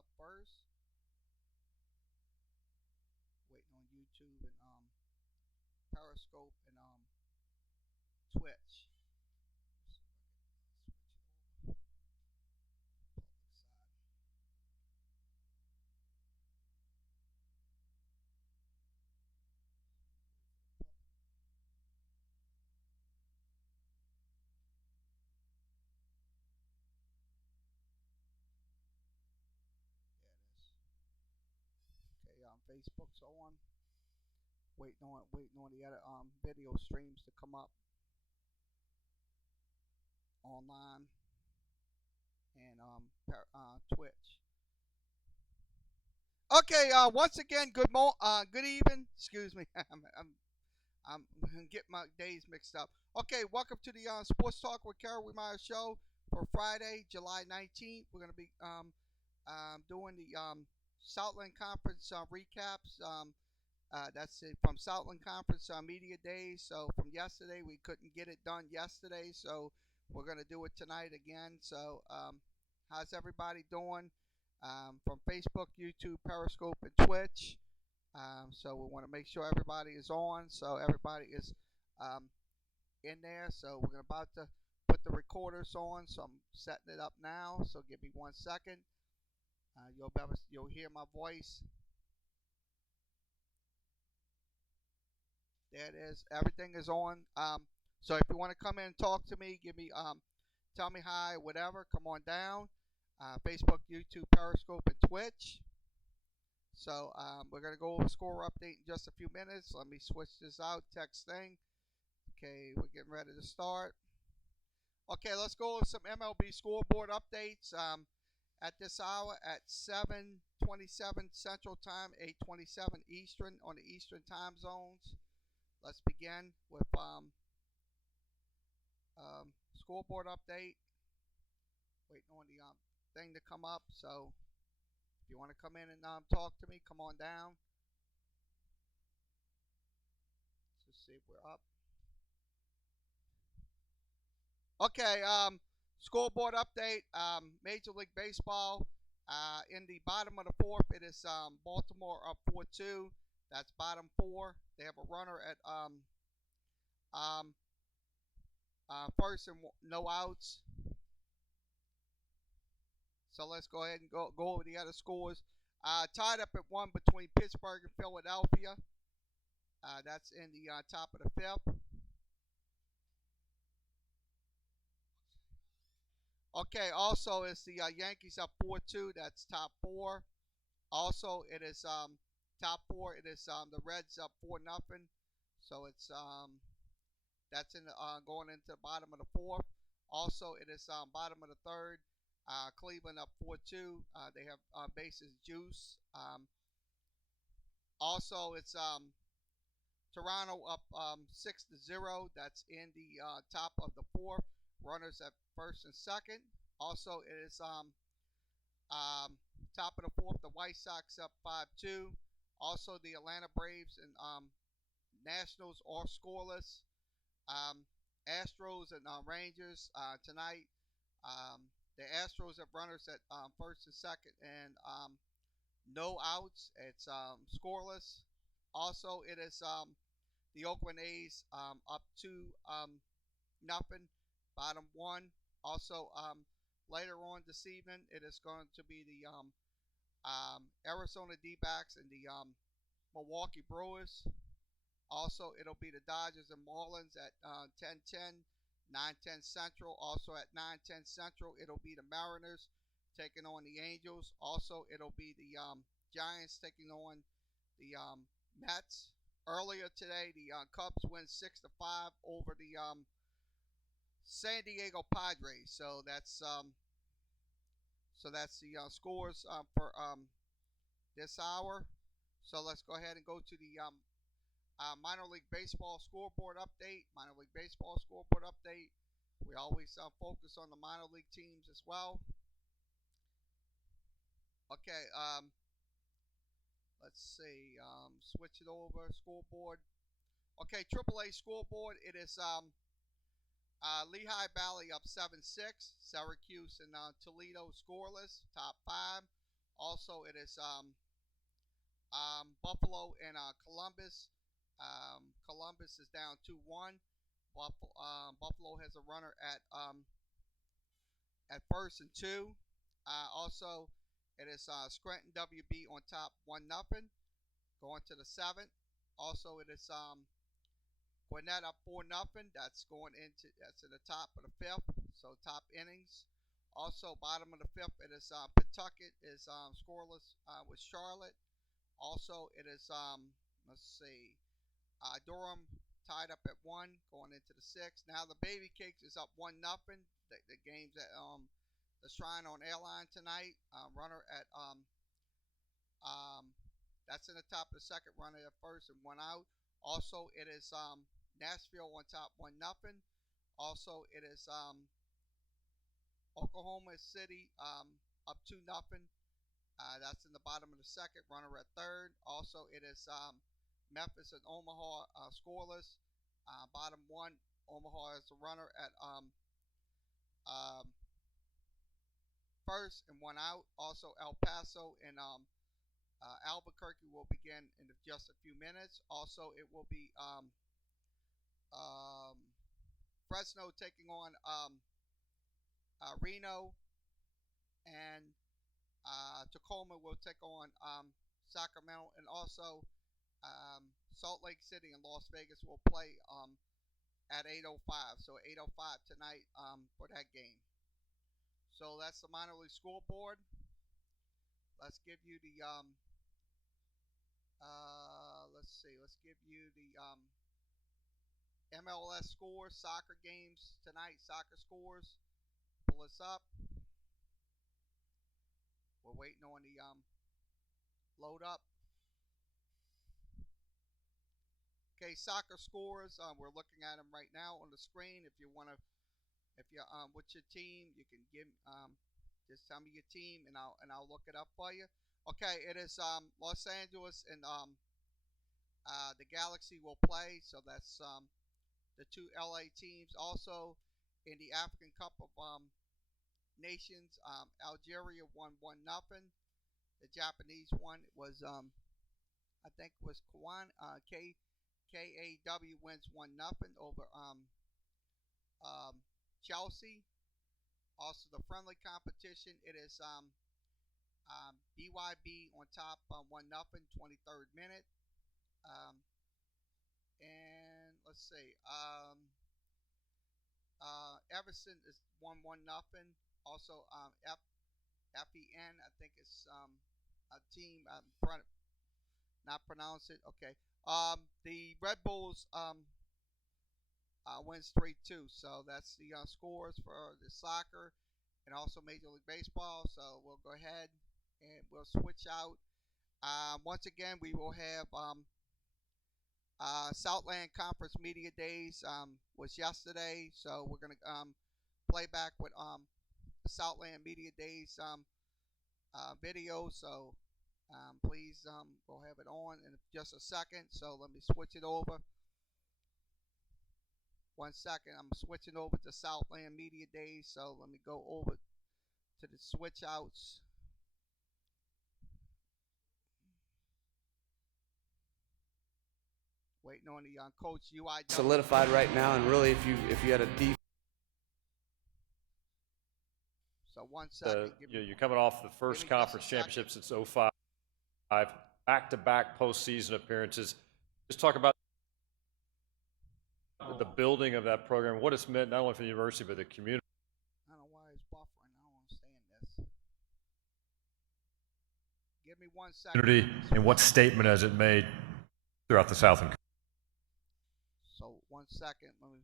up first. Waiting on YouTube and Periscope and Twitch. Let's see if I can switch it over. Public side. Wait for the public. There it is. Okay, Facebook's on. Waiting on the other video streams to come up online and Twitch. Okay, once again, good evening. Excuse me, I'm getting my days mixed up. Okay, welcome to the Sports Talk with Kerry Wehmeyer show for Friday, July 19th. We're going to be doing the Southland Conference recaps. That's it from Southland Conference Media Days. So from yesterday, we couldn't get it done yesterday, so we're going to do it tonight again. So how's everybody doing? From Facebook, YouTube, Periscope, and Twitch. So we want to make sure everybody is on, so everybody is um, in there. So we're about to put the recorders on, so I'm setting it up now. So give me 1 second. You'll hear my voice. There it is. Everything is on. So if you want to come in and talk to me, tell me hi, whatever. Come on down. Facebook, YouTube, Periscope, and Twitch. So we're going to go over score update in just a few minutes. Let me switch this out, text thing. Okay, we're getting ready to start. Okay, let's go over some MLB scoreboard updates. At this hour at 7:27 Central Time, 8:27 Eastern on the Eastern time zones. Let's begin with scoreboard update. Waiting on the thing to come up. So if you want to come in and talk to me, come on down. Let's just see if we're up. Okay, scoreboard update. Major League Baseball. In the bottom of the fourth, it is Baltimore up 4-2. That's bottom four. They have a runner at first and no outs. So let's go ahead and go over the other scores. Tied up at 1 between Pittsburgh and Philadelphia. That's in the top of the fifth. Okay, also it's the Yankees up 4-2. That's top four. Also, it is top four. It is the Reds up 4-0. So it's that's in the, going into the bottom of the fourth. Also, it is bottom of the third. Cleveland up 4-2. They have bases juice. Also, it's Toronto up 6-0. That's in the top of the fourth. Runners at first and second. Also, it is top of the fourth. The White Sox up 5-2. Also, the Atlanta Braves and Nationals are scoreless. Astros and Rangers tonight. The Astros have runners at first and second and no outs. It's scoreless. Also, it is the Oakland A's up 2 nothing, bottom one. Also, later on this evening, it is going to be the Arizona D-backs and the Milwaukee Brewers. Also, it'll be the Dodgers and Marlins at 10:10, 9:10 Central. Also at 9:10 Central, it'll be the Mariners taking on the Angels. Also, it'll be the Giants taking on the Mets. Earlier today, the Cubs win 6-5 over the San Diego Padres. So that's the scores for this hour. So let's go ahead and go to the minor league baseball scoreboard update. Minor league baseball scoreboard update. We always focus on the minor league teams as well. Okay, let's see. Switch it over. Scoreboard. Okay, AAA scoreboard. It is Lehigh Valley up 7-6. Syracuse and Toledo scoreless. Top five. Also, it is Buffalo and Columbus. Columbus is down 2-1. Buffalo has a runner at first and two. Also, it is Scranton WB on top 1-0, going to the seventh. Also, it is Gwinnett up 4-0. That's in the top of the fifth. So top innings. Also, bottom of the fifth, it is Pawtucket is scoreless with Charlotte. Also, it is Durham tied up at 1, going into the sixth. Now the Baby Cakes is up 1-0. The game's at the Shrine on Airline tonight. Runner at that's in the top of the second. Runner at first and 1 out. Also, it is Nashville on top 1-0. Also, it is Oklahoma City up 2-0. That's in the bottom of the second. Runner at third. Also, it is Memphis and Omaha scoreless. Bottom one. Omaha is the runner at first and 1 out. Also, El Paso and Albuquerque will begin in just a few minutes. Also, it will be Fresno taking on Reno, and Tacoma will take on Sacramento, and also Salt Lake City and Las Vegas will play at 8:05. So 8:05 tonight for that game. So that's the minor league scoreboard. Let's give you the let's give you the MLS scores, soccer games tonight, soccer scores. Pull this up. We're waiting on the load up. Okay, soccer scores. We're looking at them right now on the screen. If you're with your team, you can just tell me your team, and I'll look it up for you. Okay, it is Los Angeles and the Galaxy will play. So that's the two LA teams. Also, in the African Cup of Nations, Algeria won 1-0. The Japanese one was I think it was KAW wins 1-0 over Chelsea. Also, the friendly competition, it is BYB on top 1-0, 23rd minute. And let's see. Everson is 1-0. Also, FEN, I think it's a team. I'm trying to not pronounce it. Okay. The Red Bulls wins 3-2. So that's the scores for the soccer and also Major League Baseball. So we'll go ahead and we'll switch out. Once again, we will have Southland Conference Media Days was yesterday. So we're going to play back with Southland Media Days video. So please we'll have it on in just a second. So let me switch it over. 1 second. I'm switching over to Southland Media Days. So let me go over to the switch outs. Waiting on the coach UI solidified right now, and really, if you had a deep. So 1 second. You're coming off the first conference championship since 2005, back-to-back postseason appearances. Just talk about the building of that program, what it's meant not only for the university but the community. I don't know why it's buffering. I don't understand this. Give me 1 second. And what statement has it made throughout the Southland? So 1 second. Let me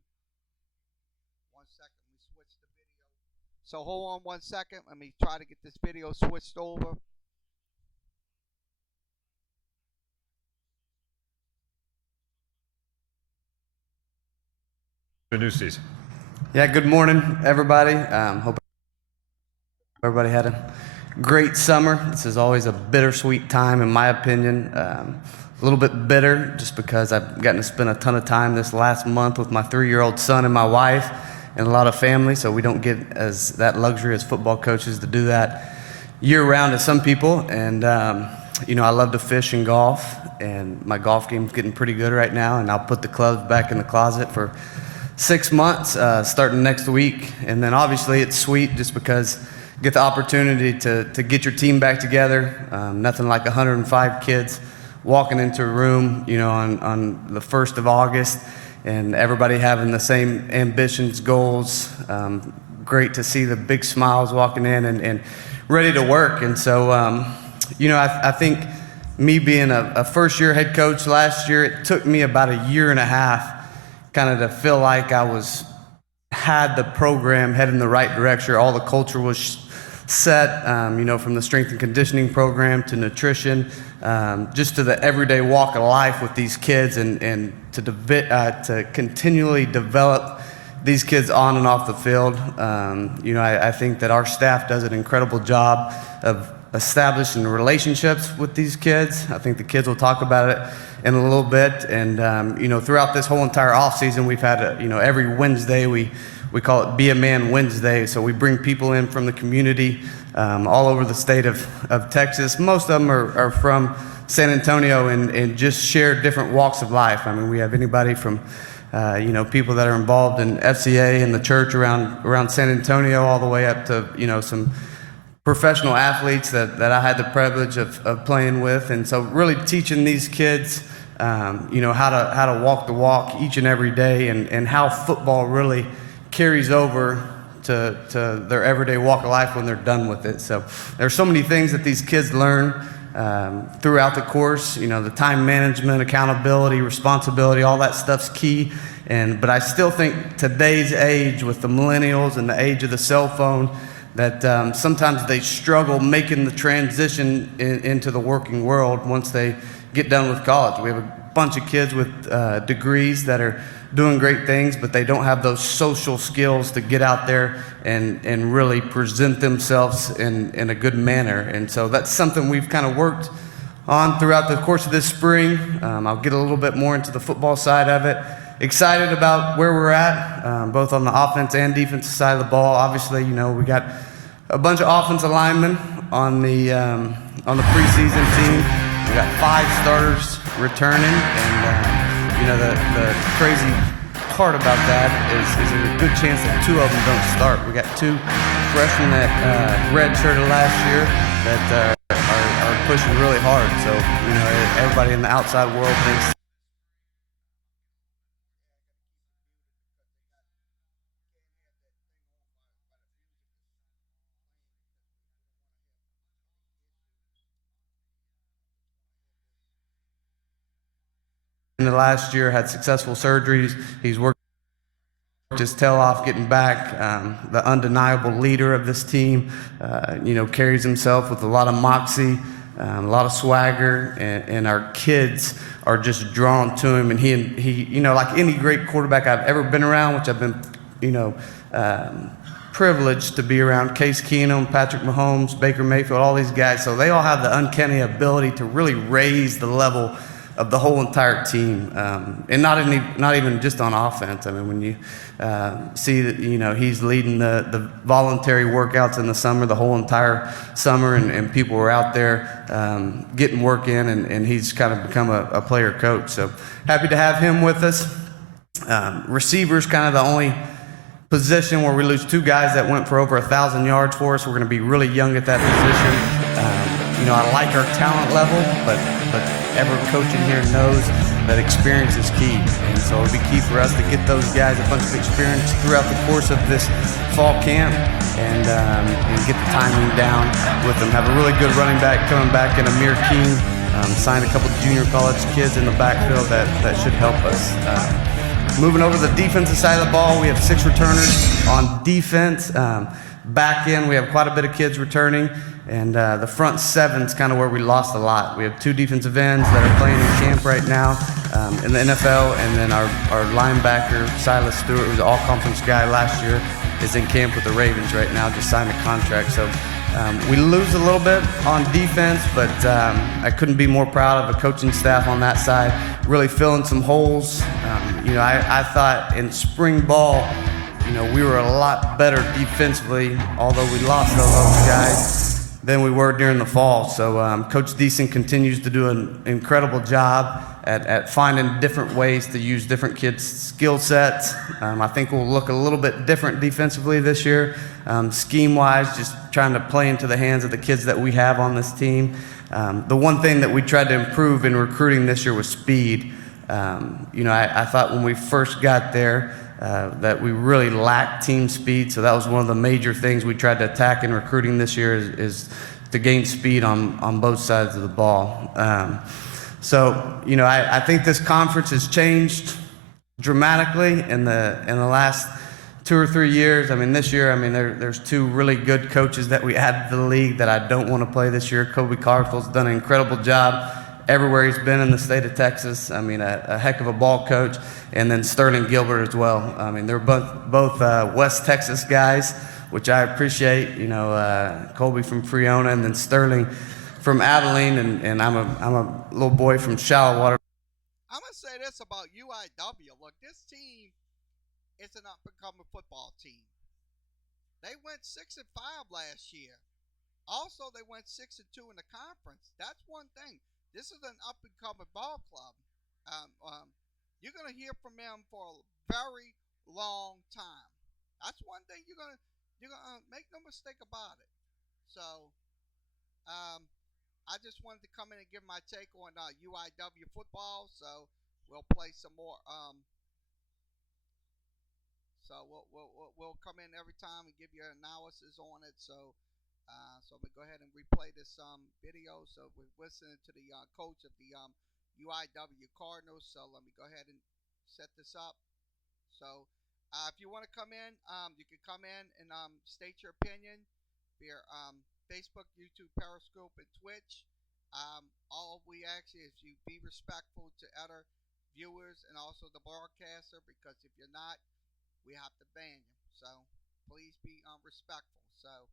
switch the video. So hold on 1 second. Let me try to get this video switched over. Good news, Steve. Yeah, good morning, everybody. Hope everybody had a great summer. This is always a bittersweet time, in my opinion. A little bit bitter just because I've gotten to spend a ton of time this last month with my 3-year-old son and my wife and a lot of family, so we don't get that luxury as football coaches to do that year-round as some people, and I love to fish and golf, and my golf game's getting pretty good right now, and I'll put the clubs back in the closet for 6 months, starting next week. And then obviously it's sweet just because you get the opportunity to get your team back together. Nothing like 105 kids walking into a room, on the 1st of August, and everybody having the same ambitions, goals. Great to see the big smiles walking in and ready to work. And so, I think me being a first-year head coach last year, it took me about a year and a half kind of to feel like I had the program heading in the right direction. All the culture was set, from the strength and conditioning program to nutrition, just to the everyday walk of life with these kids, and to continually develop these kids on and off the field. I think that our staff does an incredible job of establishing relationships with these kids. I think the kids will talk about it in a little bit. And, throughout this whole entire off season, we've had, every Wednesday, we call it Be a Man Wednesday. So we bring people in from the community all over the state of Texas. Most of them are from San Antonio and just share different walks of life. I mean, we have anybody from people that are involved in FCA and the church around San Antonio, all the way up to, some professional athletes that I had the privilege of playing with. And so really teaching these kids, how to walk the walk each and every day, and how football really carries over to their everyday walk of life when they're done with it. So there's so many things that these kids learn throughout the course. The time management, accountability, responsibility, all that stuff's key. But I still think today's age, with the millennials and the age of the cell phone, that sometimes they struggle making the transition into the working world once they get done with college. We have a bunch of kids with degrees that are doing great things, but they don't have those social skills to get out there and really present themselves in a good manner. And so that's something we've kind of worked on throughout the course of this spring. I'll get a little bit more into the football side of it. Excited about where we're at, both on the offense and defensive side of the ball. Obviously, we got a bunch of offensive linemen on the preseason team. We got 5 starters returning, and the crazy part about that is there's a good chance that 2 of them don't start. We got 2 freshmen that redshirted last year that are pushing really hard. So everybody in the outside world thinks in the last year had successful surgeries. He's worked his tail off getting back. The undeniable leader of this team, carries himself with a lot of moxie, a lot of swagger, and our kids are just drawn to him. And he like any great quarterback I've ever been around, which I've been, privileged to be around. Case Keenum, Patrick Mahomes, Baker Mayfield, all these guys. So they all have the uncanny ability to really raise the level of the whole entire team, and not even just on offense. I mean, when you see that he's leading the voluntary workouts in the summer, the whole entire summer, and people were out there getting work in, and he's kind of become a player coach. So happy to have him with us. Receivers kind of the only position where we lose 2 guys that went for over 1,000 yards for us. We're going to be really young at that position. I like our talent level, but every coach in here knows that experience is key. And so it'll be key for us to get those guys a bunch of experience throughout the course of this fall camp, and get the timing down with them. Have a really good running back coming back in Amir King. Signed a couple junior college kids in the backfield that should help us. Moving over to the defensive side of the ball, we have 6 returners on defense. Back end, we have quite a bit of kids returning. And the front 7's kind of where we lost a lot. We have 2 defensive ends that are playing in camp right now in the NFL, and then our linebacker, Silas Stewart, who's an all-conference guy last year, is in camp with the Ravens right now, just signed a contract. So we lose a little bit on defense, but I couldn't be more proud of the coaching staff on that side, really filling some holes. I thought in spring ball, we were a lot better defensively, although we lost those guys. than we were during the fall. So Coach Deason continues to do an incredible job at finding different ways to use different kids' skill sets. I think we'll look a little bit different defensively this year, scheme-wise, just trying to play into the hands of the kids that we have on this team. The one thing that we tried to improve in recruiting this year was speed. I thought when we first got there that we really lacked team speed, so that was one of the major things we tried to attack in recruiting this year is to gain speed on both sides of the ball. I think this conference has changed dramatically in the last 2 or 3 years. I mean, this year, there's 2 really good coaches that we added to the league that I don't want to play this year. Kobe Carfield's done an incredible job everywhere he's been in the state of Texas. A heck of a ball coach. And then Sterling Gilbert as well. They're both West Texas guys, which I appreciate. Colby from Freona, and then Sterling from Abilene, and I'm a little boy from Shallowater. I'm gonna say this about UIW. Look, this team is an up-and-coming football team. They went 6-5 last year. Also, they went 6-2 in the conference. That's one thing. This is an up-and-coming ball club. You're gonna hear from them for a very long time. That's one thing you're gonna make no mistake about it. So, I just wanted to come in and give my take on UIW football. So we'll play some more. So we'll come in every time and give you an analysis on it. So I'm gonna go ahead and replay this video. So we're listening to the coach of the UIW Cardinals. So let me go ahead and set this up. So if you want to come in, you can come in and state your opinion via Facebook, YouTube, Periscope, and Twitch. All we ask is you be respectful to other viewers and also the broadcaster, because if you're not, we have to ban you. So please be respectful. So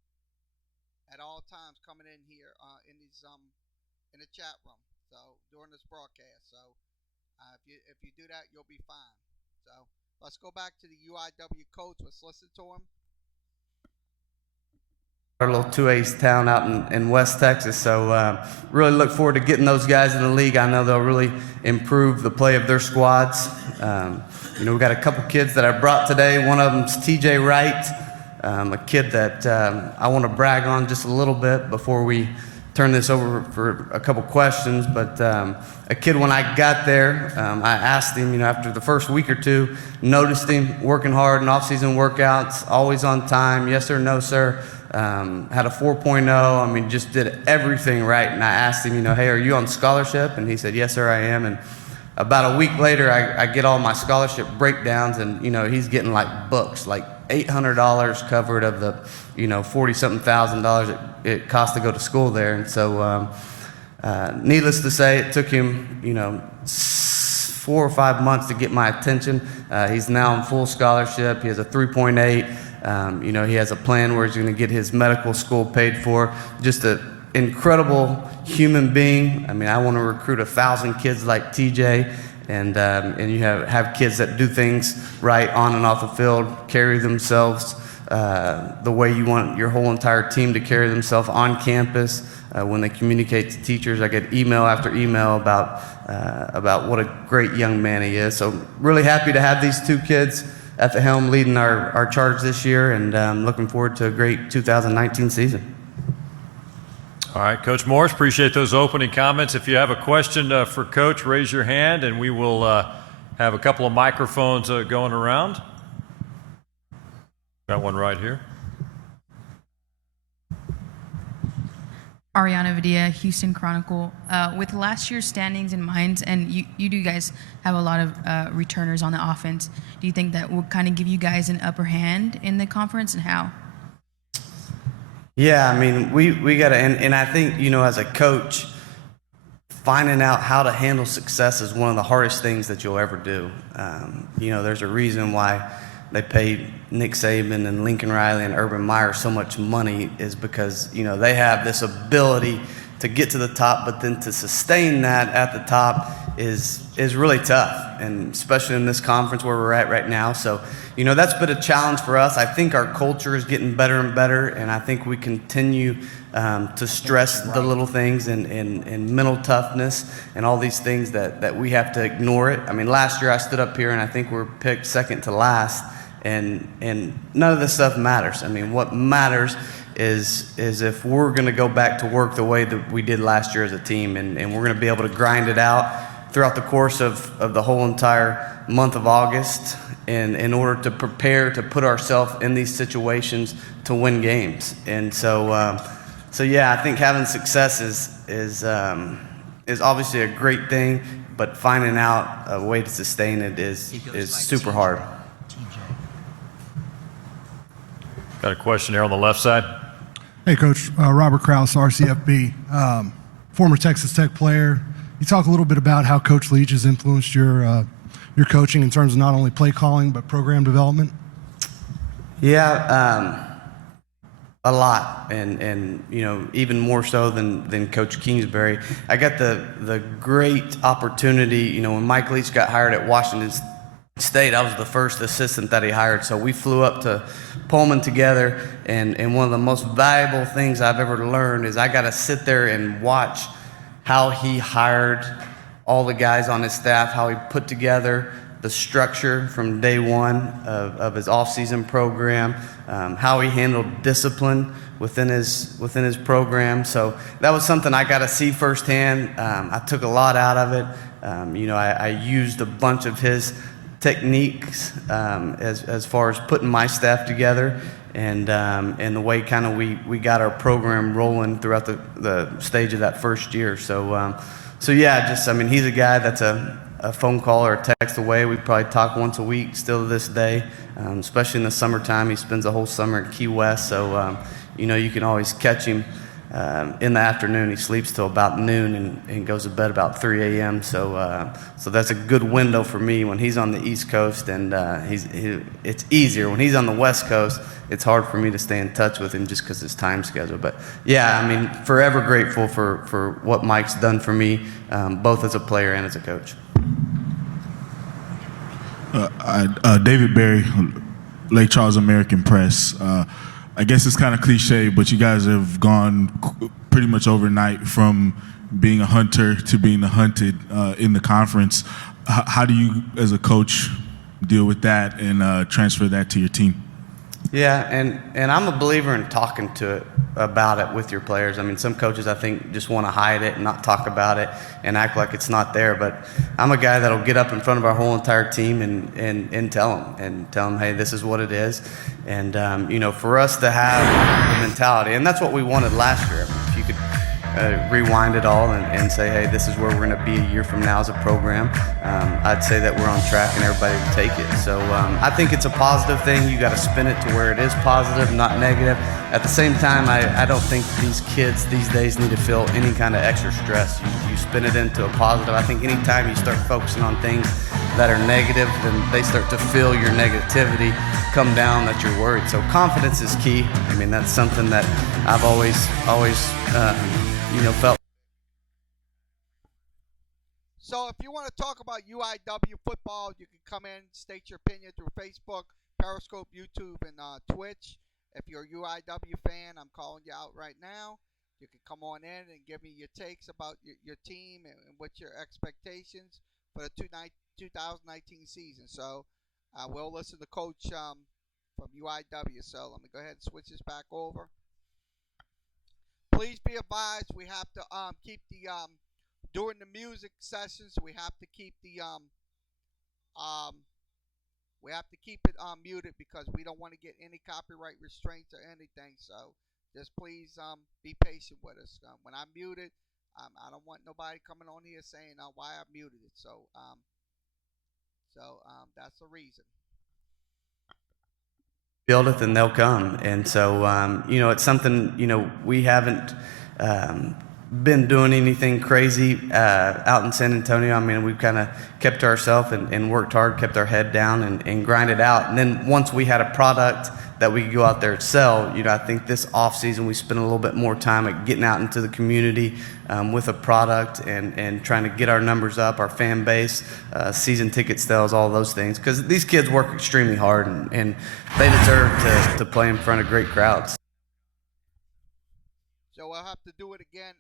at all times, coming in here in these in the chat room. So during this broadcast. So if you do that, you'll be fine. So let's go back to the UIW coach. Let's listen to him. Our little 2A's town out in West Texas, so really look forward to getting those guys in the league. I know they'll really improve the play of their squads. We've got a couple kids that I brought today. One of them's TJ Wright, a kid that I want to brag on just a little bit before we turn this over for a couple questions. But a kid, when I got there, I asked him, after the first week or two, noticed him working hard in off-season workouts, always on time, yes sir, no sir. Had a 4.0, just did everything right. And I asked him, hey, are you on scholarship? And he said, yes, sir, I am. And about a week later, I get all my scholarship breakdowns, and, he's getting like books, like $800 covered of the, $40-something thousand it costs to go to school there. And so, needless to say, it took him, 4 or 5 months to get my attention. He's now on full scholarship. He has a 3.8. He has a plan where he's going to get his medical school paid for. Just an incredible human being. I want to recruit 1,000 kids like TJ, and you have kids that do things right on and off the field, carry themselves the way you want your whole entire team to carry themselves on campus. When they communicate to teachers, I get email after email about what a great young man he is. So really happy to have these 2 kids at the helm leading our charge this year, and looking forward to a great 2019 season. All right, Coach Morris, appreciate those opening comments. If you have a question for Coach, raise your hand, and we will have a couple of microphones going around. Got one right here. Ariana Vidia, Houston Chronicle. With last year's standings in mind, and you do guys have a lot of returners on the offense, do you think that will kind of give you guys an upper hand in the conference, and how? Yeah, we got to, and I think, as a coach, finding out how to handle success is one of the hardest things that you'll ever do. There's a reason why they paid Nick Saban and Lincoln Riley and Urban Meyer so much money, is because, they have this ability to get to the top, but then to sustain that at the top is really tough, and especially in this conference where we're at right now. So, that's been a challenge for us. I think our culture is getting better and better, and I think we continue to stress the little things and mental toughness and all these things that we have to ignore it. I mean, last year I stood up here and I think we were picked second to last, and none of this stuff matters. I mean, what matters is if we're going to go back to work the way that we did last year as a team, and we're going to be able to grind it out throughout the course of the whole entire month of August in order to prepare to put ourselves in these situations to win games. And so yeah, I think having success is obviously a great thing, but finding out a way to sustain it is super hard. Got a question here on the left side. Hey, Coach. Robert Krause, RCFB, former Texas Tech player. You talk a little bit about how Coach Leach has influenced your coaching in terms of not only play calling but program development. Yeah, a lot, and even more so than Coach Kingsbury. I got the great opportunity. When Mike Leach got hired at Washington State, I was the first assistant that he hired. So we flew up to Pullman together, and one of the most valuable things I've ever learned is I got to sit there and watch how he hired all the guys on his staff, how he put together the structure from day one of his off-season program, how he handled discipline within his program. So that was something I got to see firsthand. I took a lot out of it. I used a bunch of his techniques as far as putting my staff together, and the way kind of we got our program rolling throughout the stage of that first year. So yeah, he's a guy that's a phone call or a text away. We probably talk once a week still to this day, especially in the summertime. He spends the whole summer in Key West, so you can always catch him in the afternoon. He sleeps till about noon and goes to bed about 3 a.m. So that's a good window for me when he's on the East Coast, and it's easier. When he's on the West Coast, it's hard for me to stay in touch with him just because his time schedule. But yeah, forever grateful for what Mike's done for me, both as a player and as a coach. David Berry, Lake Charles American Press. I guess it's kind of cliche, but you guys have gone pretty much overnight from being a hunter to being the hunted in the conference. How do you, as a coach, deal with that and transfer that to your team? Yeah, and I'm a believer in talking about it with your players. Some coaches, I think, just want to hide it and not talk about it and act like it's not there. But I'm a guy that'll get up in front of our whole entire team and tell them, hey, this is what it is. And for us to have the mentality, and that's what we wanted last year. If you could rewind it all and say, hey, this is where we're going to be a year from now as a program, I'd say that we're on track and everybody would take it. So I think it's a positive thing. You got to spin it to where it is positive, not negative. At the same time, I don't think these kids these days need to feel any kind of extra stress. You spin it into a positive. I think anytime you start focusing on things that are negative, then they start to feel your negativity come down, that you're worried. So confidence is key. That's something that I've always felt. So if you want to talk about UIW football, you can come in, state your opinion through Facebook, Periscope, YouTube, and Twitch. If you're a UIW fan, I'm calling you out right now. You can come on in and give me your takes about your team and what's your expectations for the 2019 season. So we'll listen to Coach from UIW. So let me go ahead and switch this back over. Please be advised, we have to keep the during the music sessions, we have to keep the muted because we don't want to get any copyright restraints or anything. So just please be patient with us. When I'm muted, I don't want nobody coming on here saying why I muted it. So that's the reason. Buildeth and they'll come. And so, it's something, we haven't been doing anything crazy out in San Antonio. We've kind of kept to ourselves and worked hard, kept our head down and grinded out. And then once we had a product that we could go out there and sell. I think this off season we spent a little bit more time at getting out into the community with a product and trying to get our numbers up, our fan base, season ticket sales, all those things, because these kids work extremely hard and they deserve to play in front of great crowds. So we'll have to do it again.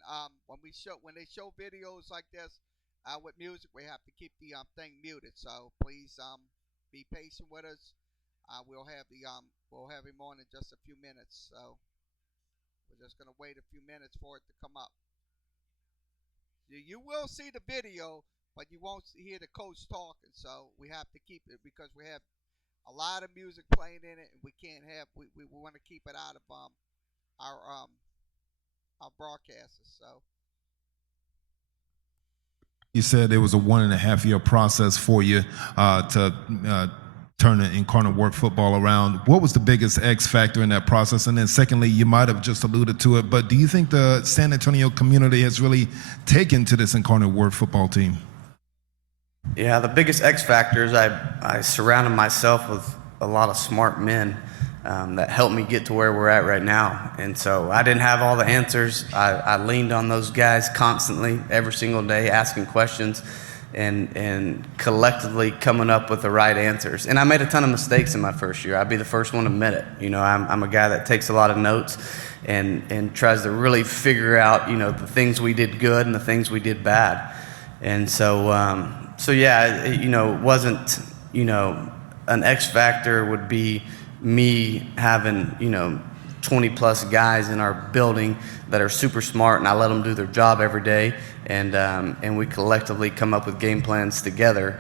When they show videos like this with music, we have to keep the thing muted. So please be patient with us. We'll have him on in just a few minutes. So we're just gonna wait a few minutes for it to come up. You will see the video, but you won't hear the coach talking. So we have to keep it because we have a lot of music playing in it, and we can't have. We want to keep it out of our broadcasters. So you said it was a 1.5 year process for you to turn the incarnate work football around. What was the biggest X factor in that process? And then secondly, you might have just alluded to it, but do you think the San Antonio community has really taken to this incarnate work football team? Yeah, the biggest X factor is I surrounded myself with a lot of smart men that helped me get to where we're at right now. And so I didn't have all the answers. I leaned on those guys constantly, every single day, asking questions and collectively coming up with the right answers. And I made a ton of mistakes in my first year. I'd be the first one to admit it. I'm a guy that takes a lot of notes and tries to really figure out, the things we did good and the things we did bad. And so yeah, it wasn't, an X factor would be me having, 20 plus guys in our building that are super smart, and I let them do their job every day, and we collectively come up with game plans together,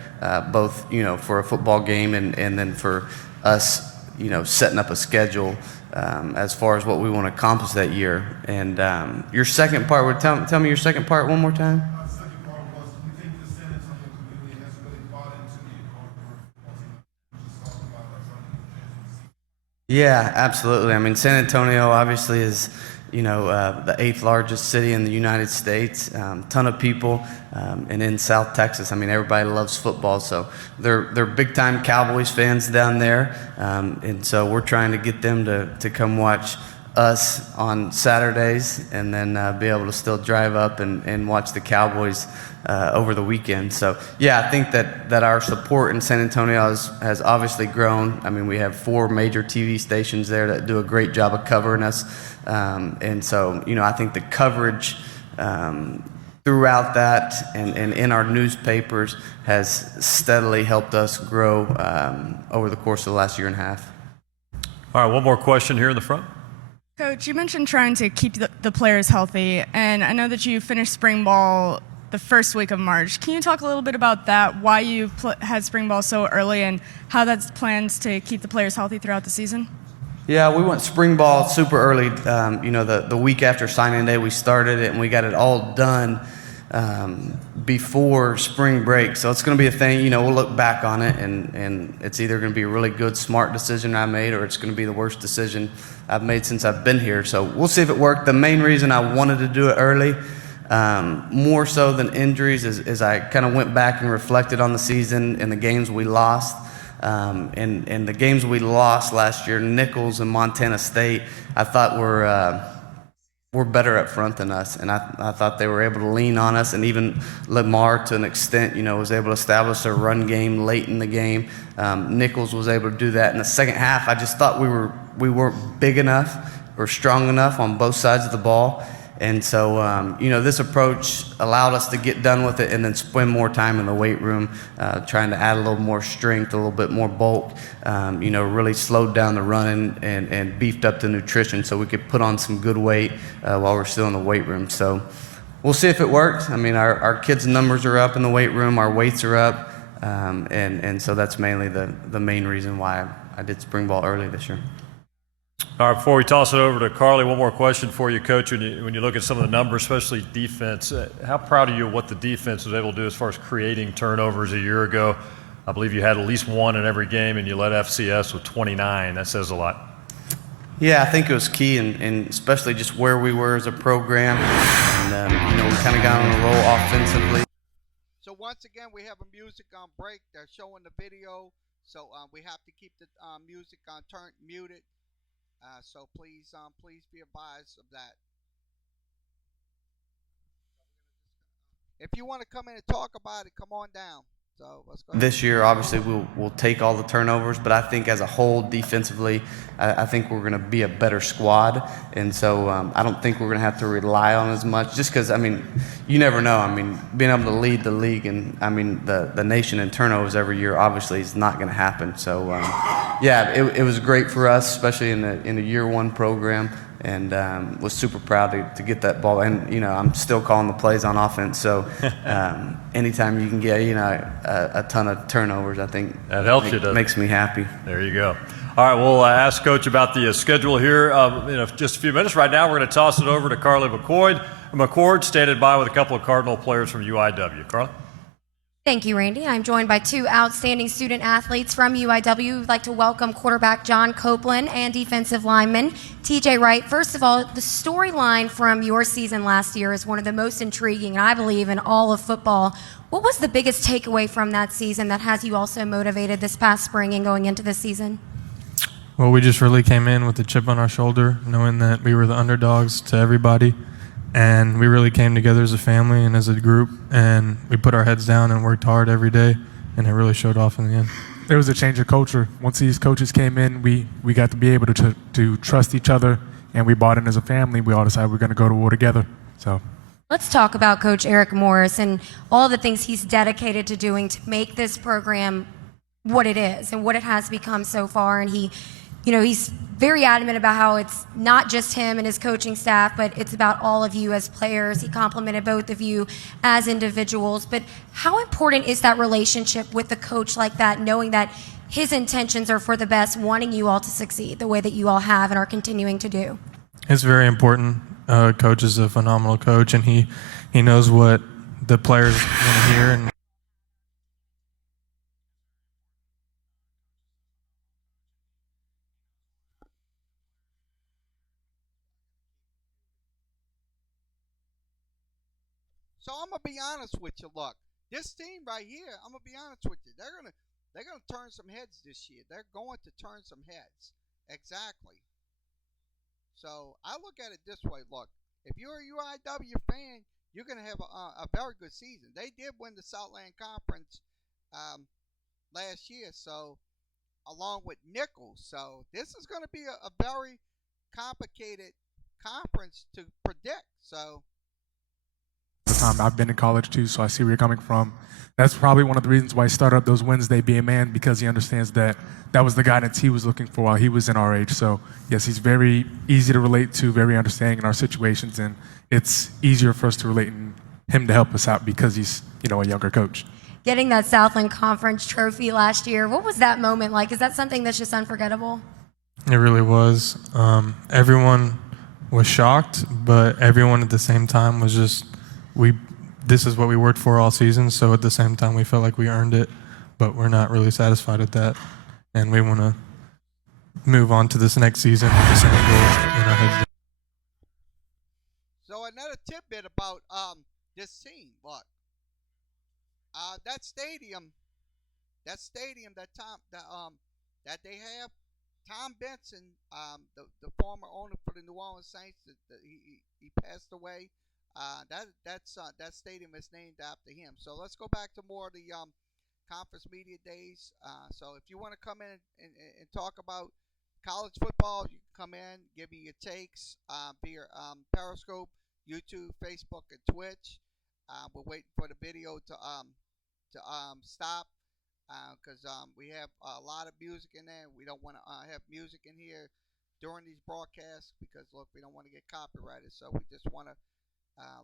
both, for a football game and then for us, setting up a schedule as far as what we want to accomplish that year. And your second part, tell me your second part one more time. The second part was, do you think the San Antonio community has really bought into the incarnate work football team? We just talked about that running the Yeah, absolutely. I mean, San Antonio obviously is, the 8th largest city in the United States. Ton of people, and in South Texas, I mean, everybody loves football, so they're big time Cowboys fans down there, and so we're trying to get them to come watch us on Saturdays, and then be able to still drive up and watch the Cowboys over the weekend. So yeah, I think that our support in San Antonio has obviously grown. I mean, we have 4 major TV stations there that do a great job of covering us, and so I think the coverage throughout that and in our newspapers has steadily helped us grow over the course of the last year and a half. All right, one more question here in the front. Coach, you mentioned trying to keep the players healthy, and I know that you finished spring ball the first week of March. Can you talk a little bit about that, why you had spring ball so early, and how that's plans to keep the players healthy throughout the season? Yeah, we went spring ball super early. The week after signing day, we started it, and we got it all done before spring break. So it's going to be a thing, we'll look back on it, and it's either going to be a really good, smart decision I made, or it's going to be the worst decision I've made since I've been here. So we'll see if it worked. The main reason I wanted to do it early, more so than injuries, is I kind of went back and reflected on the season and the games we lost. And the games we lost last year, Nichols and Montana State, I thought were better up front than us, and I thought they were able to lean on us, and even Lamar to an extent, was able to establish a run game late in the game. Nichols was able to do that in the second half. I just thought we weren't big enough or strong enough on both sides of the ball. And so, this approach allowed us to get done with it and then spend more time in the weight room, trying to add a little more strength, a little bit more bulk, really slowed down the running and beefed up the nutrition so we could put on some good weight while we're still in the weight room. So we'll see if it worked. I mean, our kids' numbers are up in the weight room, our weights are up, and so that's mainly the main reason why I did spring ball early this year. All right, before we toss it over to Carly, one more question for you, Coach. When you look at some of the numbers, especially defense, how proud are you of what the defense was able to do as far as creating turnovers a year ago? I believe you had at least one in every game, and you led FCS with 29. That says a lot. Yeah, I think it was key, and especially just where we were as a program. And, we kind of got on a roll offensively. So once again, we have a music on break. They're showing the video, so we have to keep the music on muted. So please be advised of that. If you want to come in and talk about it, come on down. So let's go. This year, obviously, we'll take all the turnovers, but I think as a whole, defensively, I think we're going to be a better squad, and so I don't think we're going to have to rely on as much. Just because, I mean, you never know. I mean, being able to lead the league and I mean the nation in turnovers every year, obviously, is not going to happen. So, yeah, it was great for us, especially in the year one program. And was super proud to get that ball. And, you know, I'm still calling the plays on offense. So anytime you can get, you know, a ton of turnovers, I think that helps you, makes me happy. There you go. All right, we'll ask Coach about the schedule here in just a few minutes. Right now, we're going to toss it over to Carly McCord, standing by with a couple of Cardinal players from UIW. Carly? Thank you, Randy. I'm joined by two outstanding student athletes from UIW. We'd like to welcome quarterback John Copeland and defensive lineman TJ Wright. First of all, the storyline from your season last year is one of the most intriguing, I believe, in all of football. What was the biggest takeaway from that season that has you also motivated this past spring and going into this season? Well, we just really came in with a chip on our shoulder, knowing that we were the underdogs to everybody. And we really came together as a family and as a group, and we put our heads down and worked hard every day, and it really showed off in the end. There was a change of culture. Once these coaches came in, we got to be able to trust each other, and we bought in as a family. We all decided we're going to go to war together. So, let's talk about Coach Eric Morris and all the things he's dedicated to doing to make this program what it is and what it has become so far. And he's very adamant about how it's not just him and his coaching staff, but it's about all of you as players. He complimented both of you as individuals. But how important is that relationship with a coach like that, knowing that his intentions are for the best, wanting you all to succeed the way that you all have and are continuing to do? It's very important. Coach is a phenomenal coach, and he knows what the players want to hear. And So I'm gonna be honest with you. Look, this team right here, I'm gonna be honest with you. They're gonna turn some heads this year. They're going to turn some heads. Exactly. So I look at it this way. Look, if you're a UIW fan, you're gonna have a very good season. They did win the Southland Conference last year, so along with Nichols. So this is gonna be a very complicated conference to predict. So. the time I've been in college too, so I see where you're coming from. That's probably one of the reasons why he started up those Wednesday BMN, because he understands that was the guidance he was looking for while he was in our age. So yes, he's very easy to relate to, very understanding in our situations, and it's easier for us to relate and him to help us out because he's a younger coach. Getting that Southland Conference trophy last year, what was that moment like? Is that something that's just unforgettable? it really was. Everyone was shocked, but everyone at the same time was just, this is what we worked for all season, so at the same time we felt like we earned it, but we're not really satisfied with that, and we want to move on to this next season with the same goals in our heads. So another tidbit about this team. Look, that stadium that they have, Tom Benson, the former owner for the New Orleans Saints, he passed away. That stadium is named after him. So let's go back to more of the conference media days. So if you want to come in and talk about college football, you can come in, give me your takes via Periscope, YouTube, Facebook, and Twitch. We're waiting for the video to stop because we have a lot of music in there. We don't want to have music in here during these broadcasts because, look, we don't want to get copyrighted. So we just want to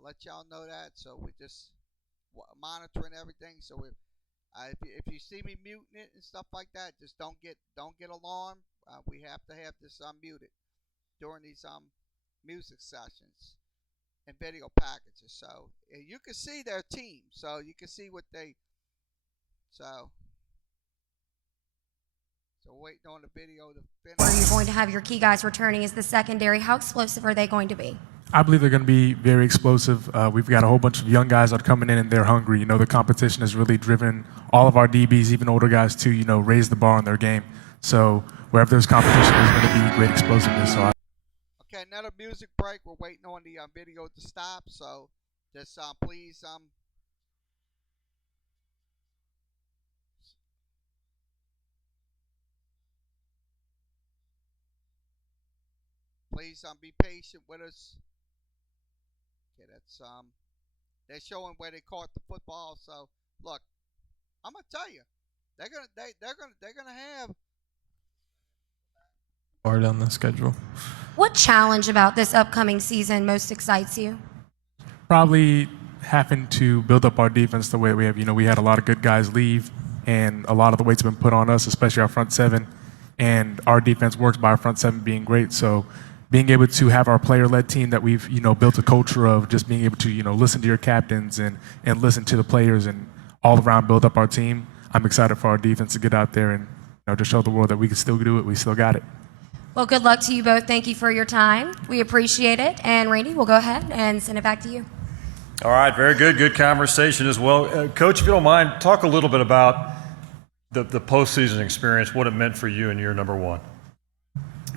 let y'all know that. So we're just monitoring everything. So if you see me muting it and stuff like that, just don't get alarmed. We have to have this unmuted during these music sessions and video packages. So you can see their team. So you can see what they. So waiting on the video to finish. Where you're going to have your key guys returning as the secondary. How explosive are they going to be? I believe they're going to be very explosive. We've got a whole bunch of young guys that are coming in and they're hungry. The competition has really driven all of our DBs, even older guys, to raise the bar on their game. So wherever there's competition, there's going to be great explosiveness. So Okay, another music break. We're waiting on the video to stop, so just please be patient with us. Okay, that's they're showing where they caught the football. So look, I'm gonna tell you, they're gonna have. Hard on the schedule. What challenge about this upcoming season most excites you? probably having to build up our defense the way we have. We had a lot of good guys leave, and a lot of the weight's been put on us, especially our front seven. And our defense works by our front seven being great. So being able to have our player-led team that we've built a culture of just being able to listen to your captains and listen to the players and all around build up our team. I'm excited for our defense to get out there and to show the world that we can still do it. We still got it. Well, good luck to you both. Thank you for your time. We appreciate it. And Randy, we'll go ahead and send it back to you. All right, very good. Good conversation as well. Coach, if you don't mind, talk a little bit about the postseason experience, what it meant for you in year number one.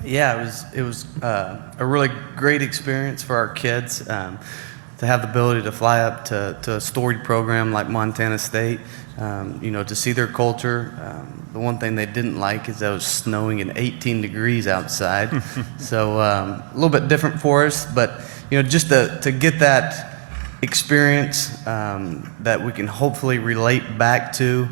Yeah, it was a really great experience for our kids to have the ability to fly up to a storied program like Montana State, to see their culture. The one thing they didn't like is that it was snowing and 18 degrees outside. So a little bit different for us, but just to get that experience that we can hopefully relate back to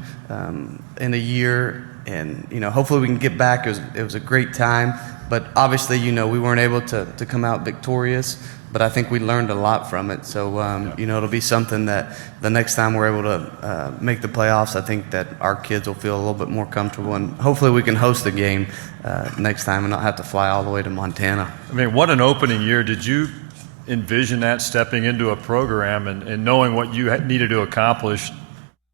in a year, and hopefully we can get back. It was a great time, but obviously we weren't able to come out victorious, but I think we learned a lot from it. So it'll be something that the next time we're able to make the playoffs, I think that our kids will feel a little bit more comfortable, and hopefully we can host the game next time and not have to fly all the way to Montana. I mean, what an opening year. Did you envision that, stepping into a program and knowing what you needed to accomplish?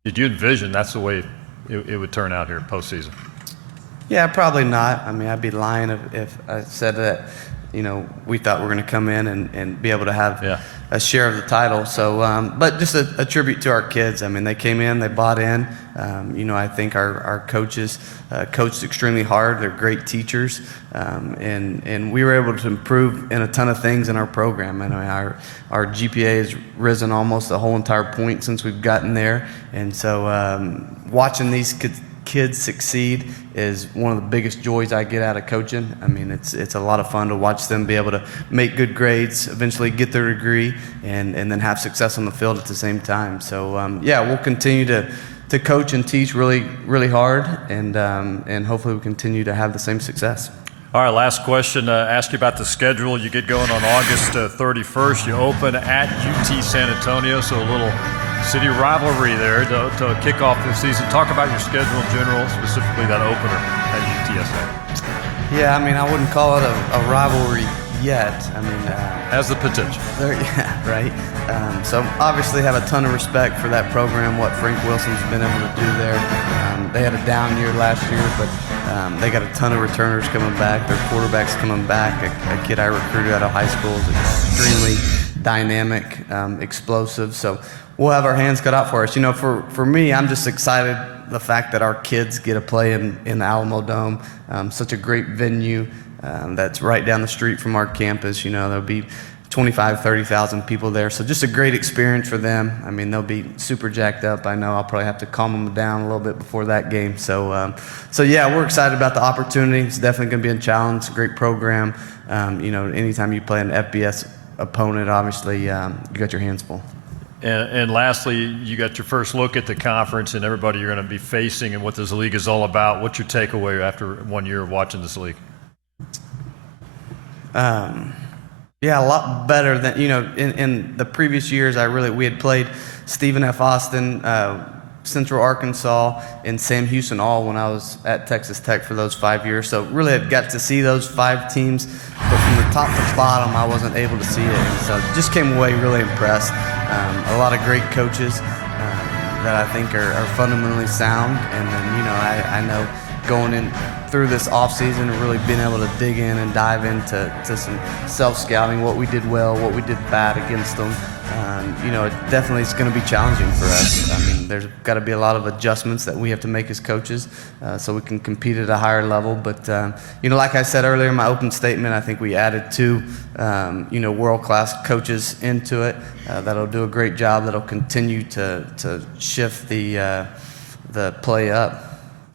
Did you envision that's the way it would turn out here postseason? Yeah, probably not. I mean, I'd be lying if I said that, we thought we were going to come in and be able to have a share of the title. So, but just a tribute to our kids. I mean, they came in, they bought in. I think our coaches coached extremely hard. They're great teachers. And we were able to improve in a ton of things in our program. I know our GPA has risen almost a whole entire point since we've gotten there. And so watching these kids succeed is one of the biggest joys I get out of coaching. I mean, it's a lot of fun to watch them be able to make good grades, eventually get their degree, and then have success on the field at the same time. So we'll continue to coach and teach really, really hard, and hopefully we continue to have the same success. All right, last question. Ask you about the schedule. You get going on August 31st. You open at UT San Antonio, so a little city rivalry there to kick off this season. Talk about your schedule in general, specifically that opener at UTSA. Yeah, I mean, I wouldn't call it a rivalry yet. I mean, has the potential. Yeah, right. So obviously have a ton of respect for that program, what Frank Wilson's been able to do there. They had a down year last year, but they got a ton of returners coming back. Their quarterback's coming back. A kid I recruited out of high school is extremely dynamic, explosive. So we'll have our hands cut out for us. For me, I'm just excited the fact that our kids get to play in the Alamo Dome, such a great venue that's right down the street from our campus. There'll be 25, 30,000 people there. So just a great experience for them. I mean, they'll be super jacked up. I know I'll probably have to calm them down a little bit before that game. So yeah, we're excited about the opportunity. It's definitely going to be a challenge, great program. Anytime you play an FBS opponent, obviously, you got your hands full. And lastly, you got your first look at the conference and everybody you're going to be facing and what this league is all about. What's your takeaway after 1 year of watching this league? Yeah, a lot better than, in the previous years. We had played Stephen F. Austin, Central Arkansas, and Sam Houston all when I was at Texas Tech for those 5 years. So really I got to see those 5 teams, but from the top to bottom, I wasn't able to see it. And so just came away really impressed. A lot of great coaches that I think are fundamentally sound. And then, I know going in through this offseason and really being able to dig in and dive into some self-scouting, what we did well, what we did bad against them, it definitely is going to be challenging for us. I mean, there's got to be a lot of adjustments that we have to make as coaches so we can compete at a higher level. But, like I said earlier in my open statement, I think we added two, world-class coaches into it that'll do a great job, that'll continue to shift the play up.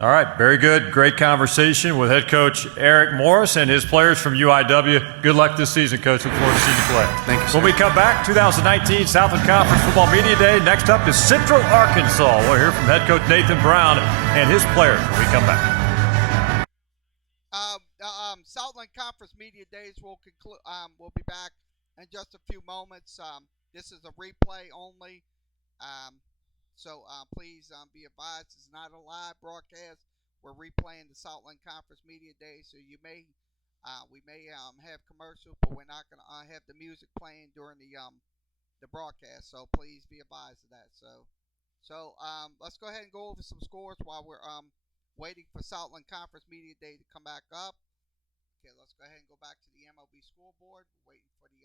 All right, very good. Great conversation with head coach Eric Morris and his players from UIW. Good luck this season, Coach. Look forward to seeing you play. Thank you, sir. When we come back, 2019 Southland Conference Football Media Day. Next up is Central Arkansas. We'll hear from head coach Nathan Brown and his players when we come back. Southland Conference Media Days will conclude. We'll be back in just a few moments. This is a replay only. So please be advised, it's not a live broadcast. We're replaying the Southland Conference Media Day, so we may have commercials, but we're not going to have the music playing during the broadcast. So please be advised of that. So let's go ahead and go over some scores while we're waiting for Southland Conference Media Day to come back up. Okay, let's go ahead and go back to the MLB scoreboard. We're waiting for the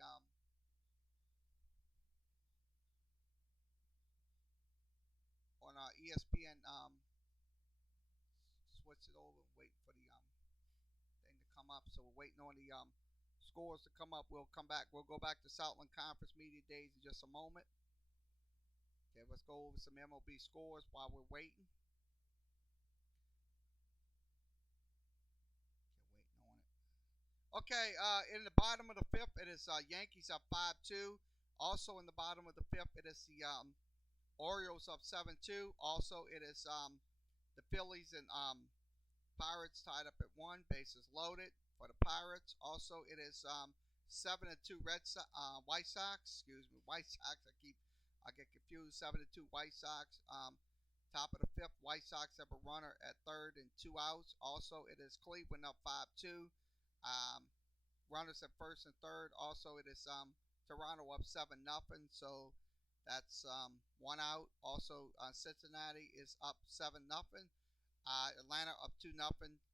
on ESPN, switch it over, waiting for the thing to come up. So we're waiting on the scores to come up. We'll come back. We'll go back to Southland Conference Media Days in just a moment. Okay, let's go over some MLB scores while we're waiting. Okay, in the bottom of the fifth, it is Yankees up 5-2. Also in the bottom of the fifth, it is the Orioles up 7-2. Also, it is the Phillies and Pirates tied up at 1. Bases loaded for the Pirates. Also, it is 7-2 White Sox. Excuse me, White Sox. I get confused. 7-2 White Sox. Top of the fifth, White Sox have a runner at third and 2 outs. Also, it is Cleveland up 5-2. Runners at first and third. Also, it is Toronto up 7-0. So that's 1 out. Also, Cincinnati is up 7-0. Atlanta up 2-0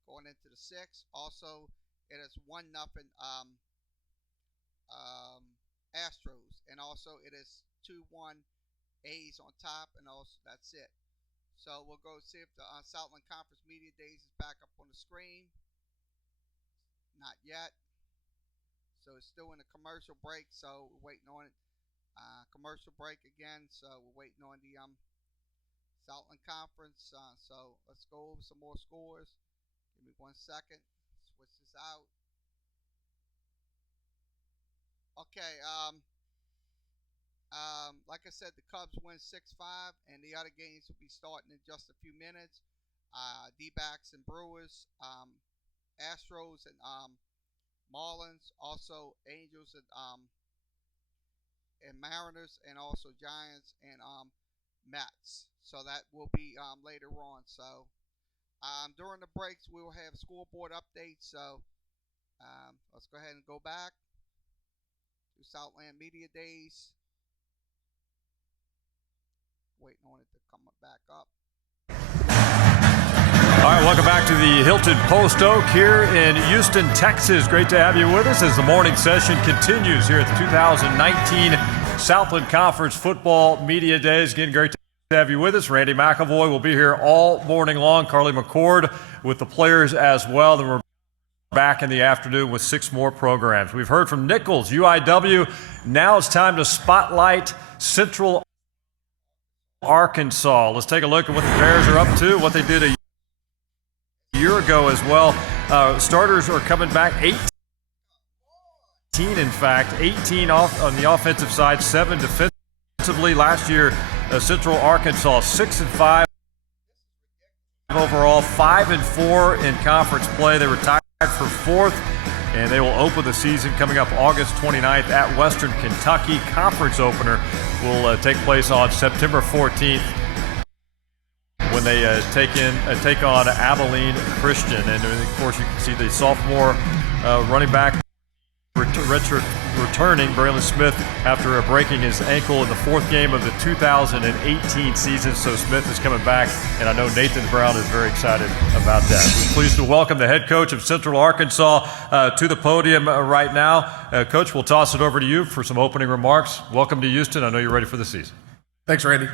going into the sixth. Also, it is 1-0 Astros, and also it is 2-1 A's on top, and also that's it. So we'll go see if the Southland Conference Media Days is back up on the screen. Not yet. So it's still in a commercial break. So we're waiting on it. Commercial break again, so we're waiting on the Southland Conference. So let's go over some more scores. Give me 1 second. Switch this out. Okay. Like I said, the Cubs win 6-5, and the other games will be starting in just a few minutes. D-backs and Brewers, Astros and Marlins, also Angels and Mariners, and also Giants and Mets. So that will be later on. So during the breaks, we will have scoreboard updates. So let's go ahead and go back to Southland Media Days. Waiting on it to come back up. All right, welcome back to the Hilton Post Oak here in Houston, Texas. Great to have you with us as the morning session continues here at the 2019 Southland Conference Football Media Days. Again, great to have you with us. Randy McEvoy will be here all morning long. Carly McCord with the players as well. Then we're back in the afternoon with 6 more programs. We've heard from Nichols, UIW. Now it's time to spotlight Central Arkansas. Let's take a look at what the Bears are up to, what they did a year ago as well. Starters are coming back 18, in fact, 18 off on the offensive side, 7 defensively. Last year, Central Arkansas 6-5 overall, 5-4 in conference play. They were tied for 4th, and they will open the season coming up August 29th at Western Kentucky. Conference opener will take place on September 14th when they take on Abilene Christian. And of course, you can see the sophomore running back redshirt returning Braylon Smith after breaking his ankle in the fourth game of the 2018 season. So Smith is coming back, and I know Nathan Brown is very excited about that. We're pleased to welcome the head coach of Central Arkansas to the podium right now. Coach, we'll toss it over to you for some opening remarks. Welcome to Houston. I know you're ready for the season. Thanks, Randy.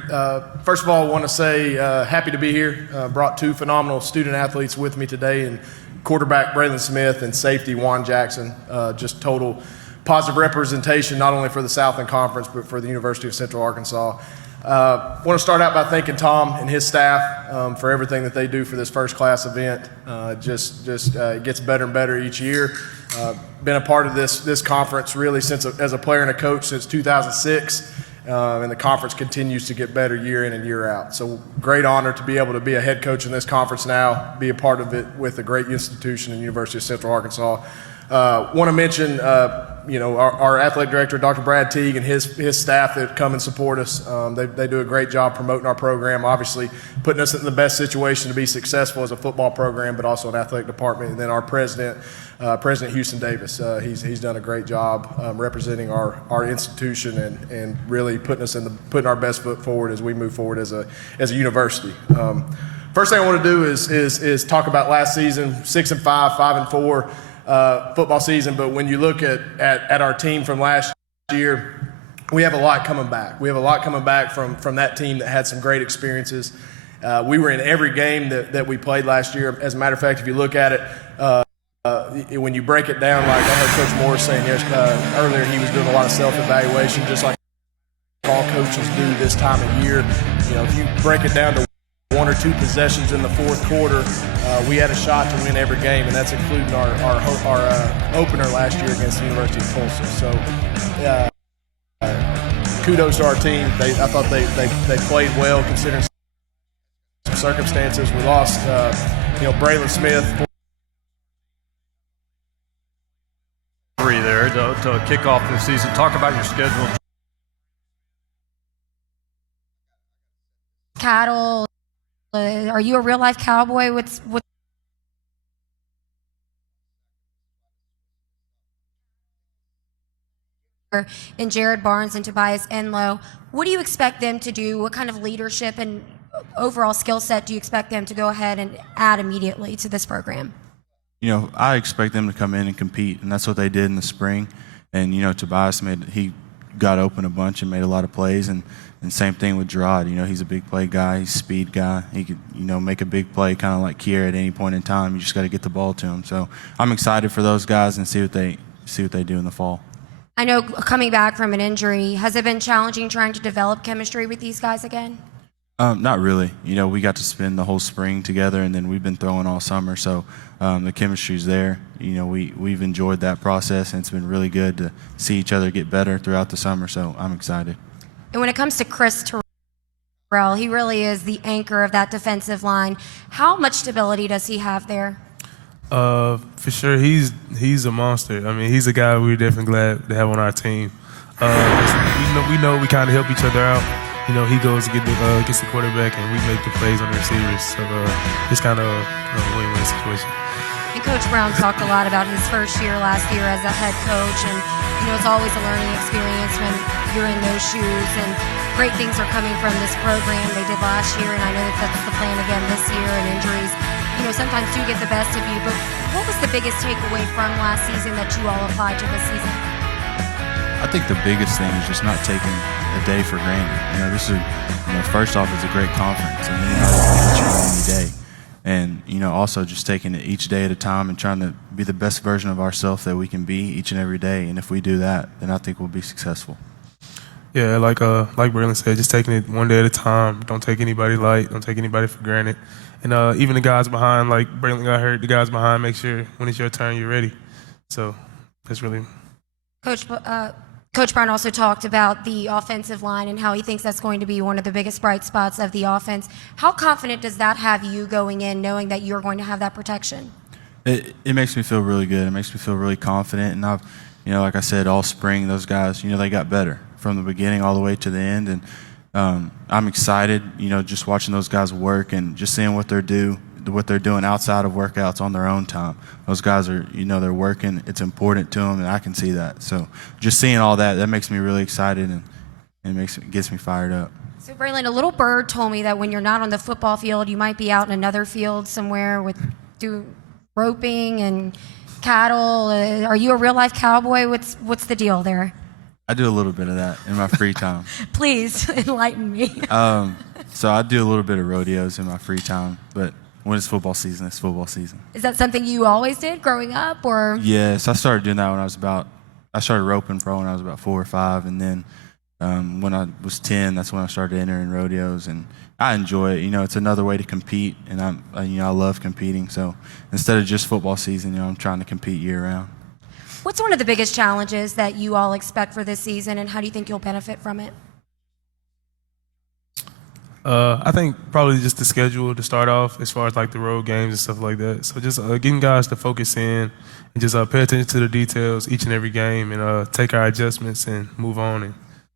First of all, I want to say happy to be here. Brought two phenomenal student athletes with me today, and quarterback Braylon Smith and safety Juan Jackson. Just total positive representation, not only for the Southland Conference, but for the University of Central Arkansas. Want to start out by thanking Tom and his staff for everything that they do for this first class event. It gets better and better each year. Been a part of this conference really since as a player and a coach since 2006. And the conference continues to get better year in and year out. So great honor to be able to be a head coach in this conference now, be a part of it with a great institution in University of Central Arkansas. Want to mention, our athletic director, Dr. Brad Teague, and his staff that come and support us. They do a great job promoting our program, obviously putting us in the best situation to be successful as a football program, but also an athletic department. And then our president, President Houston Davis, he's done a great job representing our institution and really putting our best foot forward as we move forward as a university. First thing I want to do is talk about last season, 6-5, 5-4. Football season, but when you look at our team from last year, we have a lot coming back. We have a lot coming back from that team that had some great experiences. We were in every game that we played last year. As a matter of fact, if you look at it, when you break it down, like I heard Coach Morris saying earlier, he was doing a lot of self-evaluation, just like all coaches do this time of year. If you break it down to one or two possessions in the fourth quarter, we had a shot to win every game, and that's including our opener last year against the University of Tulsa. So kudos to our team. I thought they played well considering some circumstances. We lost Braylon Smith. There to kick off the season. Talk about your schedule. Cattle. Are you a real life cowboy? What's and Jared Barnes and Tobias Enlow? What do you expect them to do? What kind of leadership and overall skill set do you expect them to go ahead and add immediately to this program? I expect them to come in and compete, and that's what they did in the spring. And, Tobias he got open a bunch and made a lot of plays, and same thing with Gerard. He's a big play guy, he's a speed guy. He could, make a big play kind of like Kier at any point in time. You just got to get the ball to him. So I'm excited for those guys and see what they do in the fall. I know coming back from an injury, has it been challenging trying to develop chemistry with these guys again? Not really. We got to spend the whole spring together, and then we've been throwing all summer. So the chemistry's there. We've enjoyed that process, and it's been really good to see each other get better throughout the summer. So I'm excited. And when it comes to Chris Terrell, he really is the anchor of that defensive line. How much stability does he have there? For sure, he's a monster. I mean, he's a guy we're definitely glad to have on our team. We know we kind of help each other out. He goes to gets the quarterback, and we make the plays on the receivers. So it's kind of a win-win situation. And Coach Brown talked a lot about his first year last year as a head coach, and it's always a learning experience when you're in those shoes. And great things are coming from this program they did last year, and I know that's the plan again this year. And injuries, sometimes do get the best of you. But what was the biggest takeaway from last season that you all applied to this season? I think the biggest thing is just not taking a day for granted. This is, first off, it's a great conference, and you know each and every day. And, also just taking it each day at a time and trying to be the best version of ourselves that we can be each and every day. And if we do that, then I think we'll be successful. Yeah, like Braylon said, just taking it one day at a time. Don't take anybody light. Don't take anybody for granted. And even the guys behind, like Braylon got hurt, the guys behind, make sure when it's your turn, you're ready. So that's really... Coach Brown also talked about the offensive line and how he thinks that's going to be one of the biggest bright spots of the offense. How confident does that have you going in, knowing that you're going to have that protection? It makes me feel really good. It makes me feel really confident. And I've, like I said, all spring, those guys, they got better from the beginning all the way to the end. And I'm excited, just watching those guys work and just seeing what they do what they're doing outside of workouts on their own time. Those guys are, they're working. It's important to them, and I can see that. So just seeing all that makes me really excited, and it gets me fired up. So, Braylon, a little bird told me that when you're not on the football field, you might be out in another field somewhere do roping and cattle. Are you a real-life cowboy? What's the deal there? I do a little bit of that in my free time. Please enlighten me. So I do a little bit of rodeos in my free time, but when it's football season, it's football season. Is that something you always did growing up, or? Yes, I started doing that I started roping pro when I was about 4 or 5, and then when I was 10, that's when I started entering rodeos, and I enjoy it. It's another way to compete, and I love competing. So instead of just football season, I'm trying to compete year round. What's one of the biggest challenges that you all expect for this season, and how do you think you'll benefit from it? I think probably just the schedule to start off, as far as like the road games and stuff like that. So just getting guys to focus in and just pay attention to the details each and every game, and take our adjustments and move on, and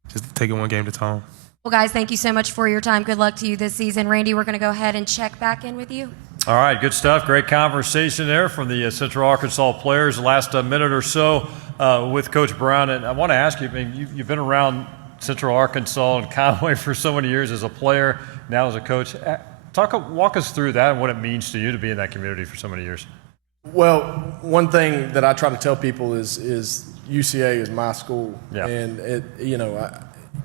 just take it one game at a time. Well, guys, thank you so much for your time. Good luck to you this season. Randy, we're going to go ahead and check back in with you. All right, good stuff. Great conversation there from the Central Arkansas players the last minute or so with Coach Brown. And I want to ask you, you've been around Central Arkansas and Conway for so many years as a player, now as a coach. Walk us through that and what it means to you to be in that community for so many years. Well, one thing that I try to tell people is UCA is my school, yeah. And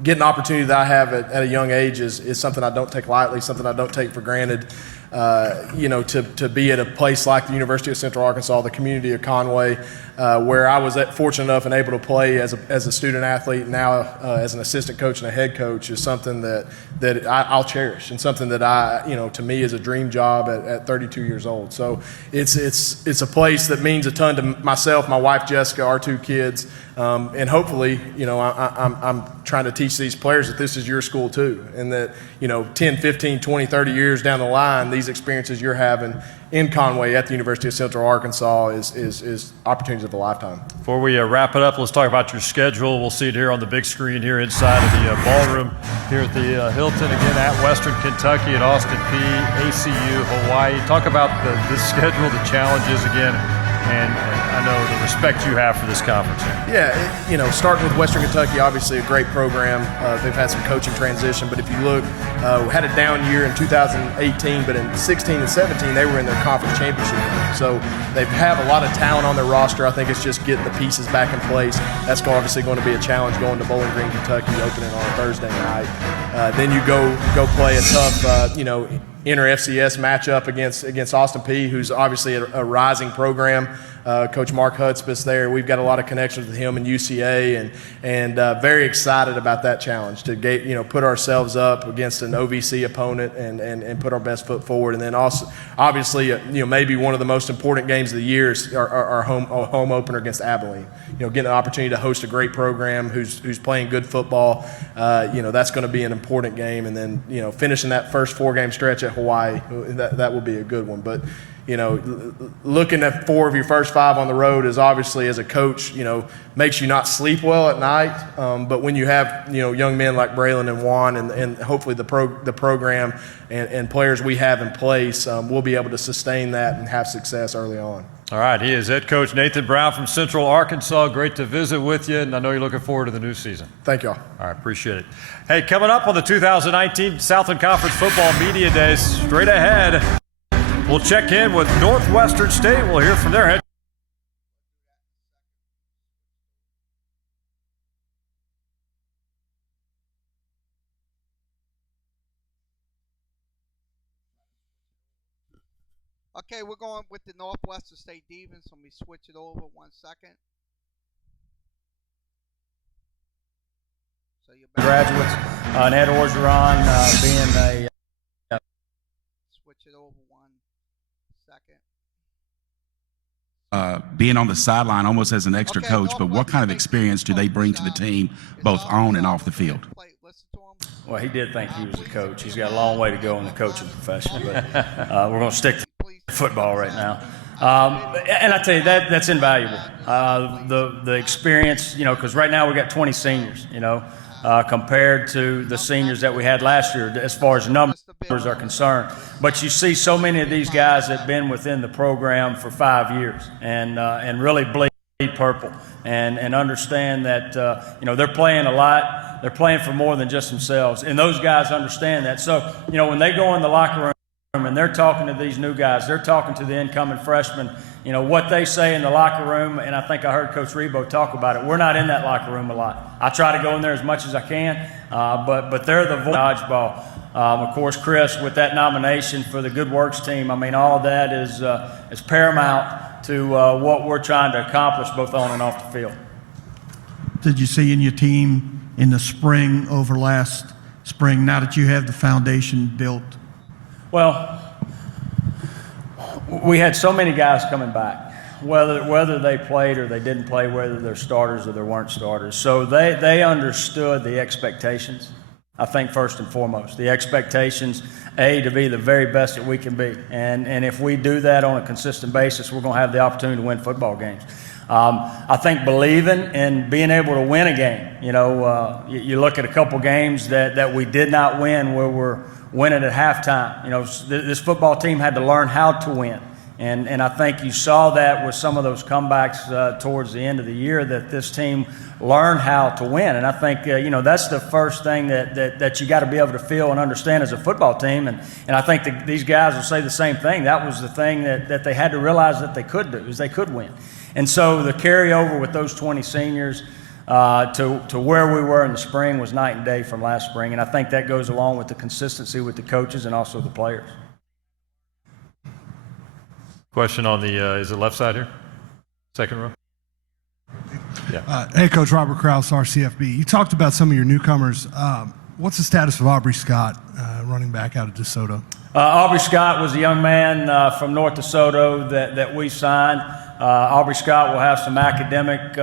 getting the opportunity that I have at a young age is something I don't take lightly, something I don't take for granted. To be at a place like the University of Central Arkansas, the community of Conway, where I was fortunate enough and able to play as a student athlete, now as an assistant coach and a head coach, is something that I'll cherish, and something that to me is a dream job at 32 years old. So it's a place that means a ton to myself, my wife Jessica, our 2 kids, and hopefully, I'm trying to teach these players that this is your school too, and that 10, 15, 20, 30 years down the line, these experiences you're having in Conway at the University of Central Arkansas is opportunities of a lifetime. Before we wrap it up, let's talk about your schedule. We'll see it here on the big screen here inside of the ballroom here at the Hilton, again at Western Kentucky, at Austin Peay, ACU, Hawaii. Talk about this schedule, the challenges again, and I know the respect you have for this conference. Yeah, starting with Western Kentucky, obviously a great program. They've had some coaching transition, but if you look, we had a down year in 2018, but in 16 and 17, they were in their conference championship game. So they have a lot of talent on their roster. I think it's just getting the pieces back in place. That's obviously going to be a challenge going to Bowling Green, Kentucky, opening on a Thursday night. Then you go play a tough, inter-FCS matchup against Austin Peay, who's obviously a rising program. Coach Mark Hudspeth there. We've got a lot of connections with him and UCA, and very excited about that challenge to put ourselves up against an OVC opponent and put our best foot forward. And then also, obviously, maybe one of the most important games of the year is our home opener against Abilene. Getting an opportunity to host a great program who's playing good football. That's going to be an important game. And then finishing that first 4-game stretch at Hawaii, that will be a good one. But looking at 4 of your first 5 on the road is obviously, as a coach, makes you not sleep well at night. But when you have, young men like Braylon and Juan and hopefully the program and players we have in place, we'll be able to sustain that and have success early on. All right, he is head coach Nathan Brown from Central Arkansas. Great to visit with you, and I know you're looking forward to the new season. Thank y'all. All right, appreciate it. Hey, coming up on the 2019 Southland Conference Football Media Days, straight ahead, we'll check in with Northwestern State. We'll hear from their head. Okay, we're going with the Northwestern State defense. Let me switch it over 1 second. So you're back. Graduates, and Ed Orgeron being a switch it over 1 second. Being on the sideline almost as an extra coach, but what kind of experience do they bring to the team, both on and off the field? Well, he did think he was a coach. He's got a long way to go in the coaching profession, but we're going to stick to football right now. And I tell you, that's invaluable. The experience, because right now we got 20 seniors, compared to the seniors that we had last year as far as numbers. are concerned. But you see so many of these guys that have been within the program for 5 years and really bleed purple and understand that they're playing a lot. They're playing for more than just themselves, and those guys understand that. So when they go in the locker room and they're talking to these new guys, they're talking to the incoming freshmen. What they say in the locker room, and I think I heard Coach Rebo talk about it. We're not in that locker room a lot. I try to go in there as much as I can, but they're the dodgeball. Of course, Chris, with that nomination for the Good Works team, I mean, all of that is paramount to what we're trying to accomplish both on and off the field. Did you see in your team in the spring over last spring, now that you have the foundation built? Well, we had so many guys coming back, whether they played or they didn't play, whether they're starters or they weren't starters. So they understood the expectations, I think, first and foremost. The expectations, to be the very best that we can be. And if we do that on a consistent basis, we're going to have the opportunity to win football games. I think believing and being able to win a game. You look at a couple games that we did not win where we're winning at halftime. This football team had to learn how to win. And I think you saw that with some of those comebacks towards the end of the year, that this team learned how to win. And I think, that's the first thing that you got to be able to feel and understand as a football team. And I think these guys will say the same thing. That was the thing that they had to realize that they could do, is they could win. And so the carryover with those 20 seniors to where we were in the spring was night and day from last spring. And I think that goes along with the consistency with the coaches and also the players. Question on the, is it left side here? Second row? Yeah. Hey, Coach Robert Kraus, RCFB. You talked about some of your newcomers. What's the status of Aubrey Scott, running back out of DeSoto? Aubrey Scott was a young man from North DeSoto that we signed. Aubrey Scott will have some academic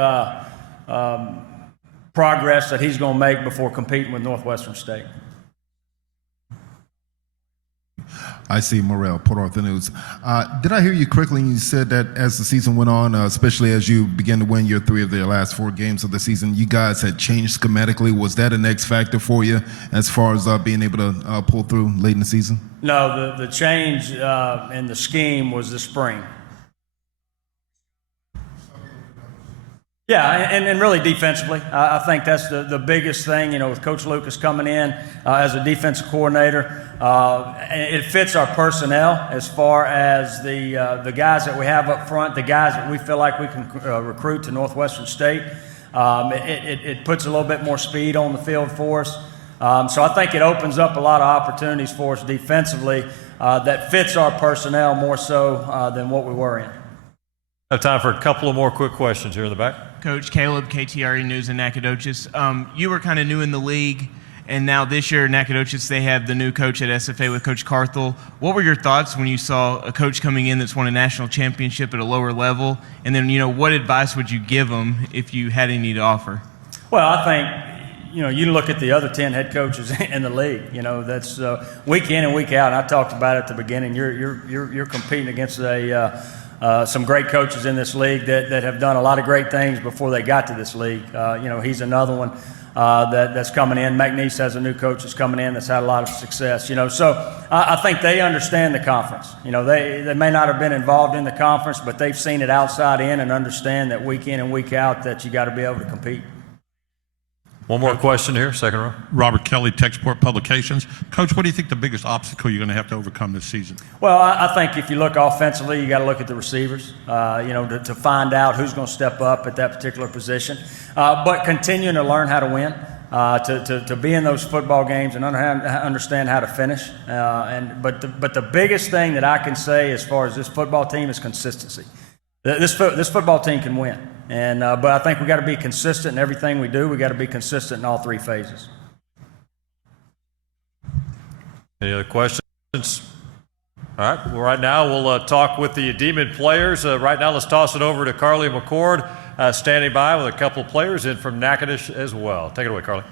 progress that he's going to make before competing with Northwestern State. I see Morrell, Port Arthur News. Did I hear you correctly when you said that as the season went on, especially as you began to win your 3 of the last 4 games of the season, you guys had changed schematically? Was that an X factor for you as far as being able to pull through late in the season? No, the change in the scheme was the spring. Yeah, and really defensively. I think that's the biggest thing, with Coach Lucas coming in as a defensive coordinator. It fits our personnel as far as the guys that we have up front, the guys that we feel like we can recruit to Northwestern State. It puts a little bit more speed on the field for us. So I think it opens up a lot of opportunities for us defensively that fits our personnel more so than what we were in. I have time for a couple of more quick questions here in the back. Coach Caleb, KTRE News in Nacogdoches. You were kind of new in the league, and now this year in Nacogdoches they have the new coach at SFA with Coach Carthel. What were your thoughts when you saw a coach coming in that's won a national championship at a lower level? And then, what advice would you give them if you had any to offer? Well, I think, you look at the other 10 head coaches in the league. That's week in and week out. And I talked about it at the beginning. You're competing against some great coaches in this league that have done a lot of great things before they got to this league. He's another one that's coming in. McNeese has a new coach that's coming in that's had a lot of success. So I think they understand the conference. They may not have been involved in the conference, but they've seen it outside in and understand that week in and week out that you got to be able to compete. One more question here, second row. Robert Kelly, Techsport Publications. Coach, what do you think the biggest obstacle you're going to have to overcome this season? Well, I think if you look offensively, you got to look at the receivers, to find out who's going to step up at that particular position. But continuing to learn how to win, to be in those football games and understand how to finish. But the biggest thing that I can say as far as this football team is consistency. This football team can win, but I think we got to be consistent in everything we do. We got to be consistent in all 3 phases. Any other questions? All right. Well, right now we'll talk with the Demon players. Right now, let's toss it over to Carly McCord, standing by with a couple of players in from Natchitoches as well. Take it away, Carly.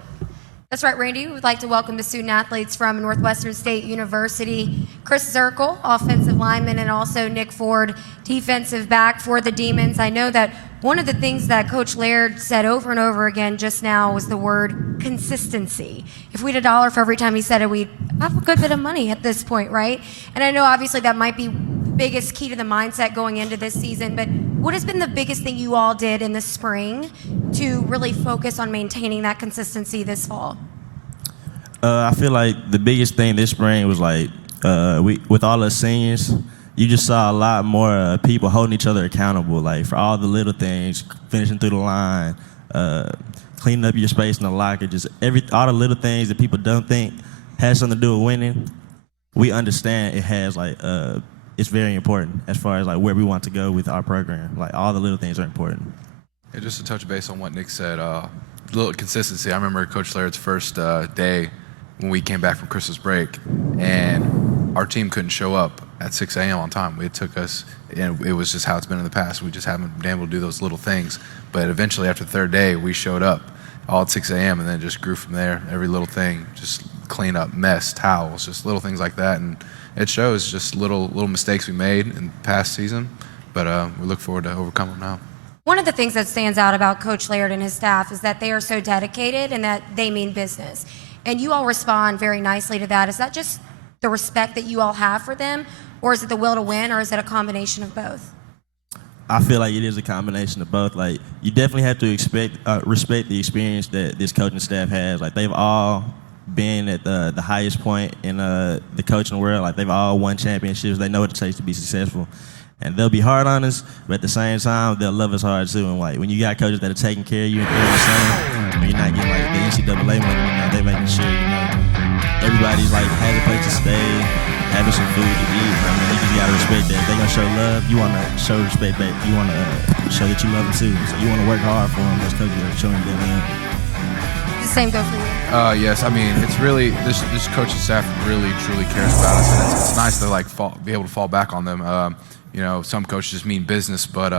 That's right, Randy. We'd like to welcome the student athletes from Northwestern State University. Chris Zirkle, offensive lineman, and also Nick Ford, defensive back for the Demons. I know that one of the things that Coach Laird said over and over again just now was the word consistency. If we had $1 for every time he said it, we'd have a good bit of money at this point, right? And I know obviously that might be the biggest key to the mindset going into this season, but what has been the biggest thing you all did in the spring to really focus on maintaining that consistency this fall? I feel like the biggest thing this spring was like, with all the seniors, you just saw a lot more people holding each other accountable, like for all the little things, finishing through the line, cleaning up your space in the locker, just all the little things that people don't think has something to do with winning. We understand it has it's very important as far as like where we want to go with our program. Like all the little things are important. Yeah, just to touch base on what Nick said, a little consistency. I remember Coach Laird's first day when we came back from Christmas break, and our team couldn't show up at 6 a.m. on time. It took us, and it was just how it's been in the past. We just haven't been able to do those little things. But eventually, after the third day, we showed up all at 6 a.m. and then just grew from there. Every little thing, just clean up, mess, towels, just little things like that. And it shows just little mistakes we made in the past season, but we look forward to overcome them now. One of the things that stands out about Coach Laird and his staff is that they are so dedicated and that they mean business. And you all respond very nicely to that. Is that just the respect that you all have for them, or is it the will to win, or is it a combination of both? I feel like it is a combination of both. Like you definitely have to respect the experience that this coaching staff has. Like they've all been at the highest point in the coaching world. Like they've all won championships. They know what it takes to be successful. And they'll be hard on us, but at the same time, they'll love us hard too. And like when you got coaches that are taking care of you and when you're not getting like the NCAA money, they're making sure everybody's like has a place to stay, having some food to eat. I mean, you just gotta respect that. If they're gonna show love, you wanna show respect back. You wanna show that you love them too. So you wanna work hard for them. Those coaches are showing them love. The same go for you. Yes, I mean it's really this coaching staff really truly cares about us, and it's nice to like be able to fall back on them. Some coaches just mean business, but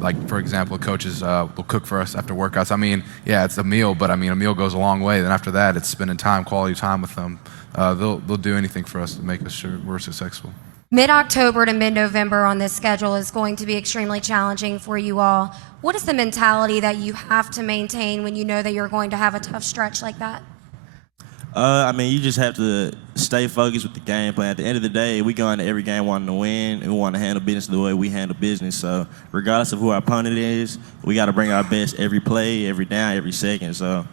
like for example, coaches will cook for us after workouts. I mean, yeah, it's a meal, but I mean a meal goes a long way. Then after that, it's spending quality time with them. They'll do anything for us to make us sure we're successful. Mid-October to mid-November on this schedule is going to be extremely challenging for you all. What is the mentality that you have to maintain when you know that you're going to have a tough stretch like that? I mean, you just have to stay focused with the game plan. At the end of the day, we go into every game wanting to win, and we want to handle business the way we handle business. So regardless of who our opponent is, we got to bring our best every play, every down, every second. So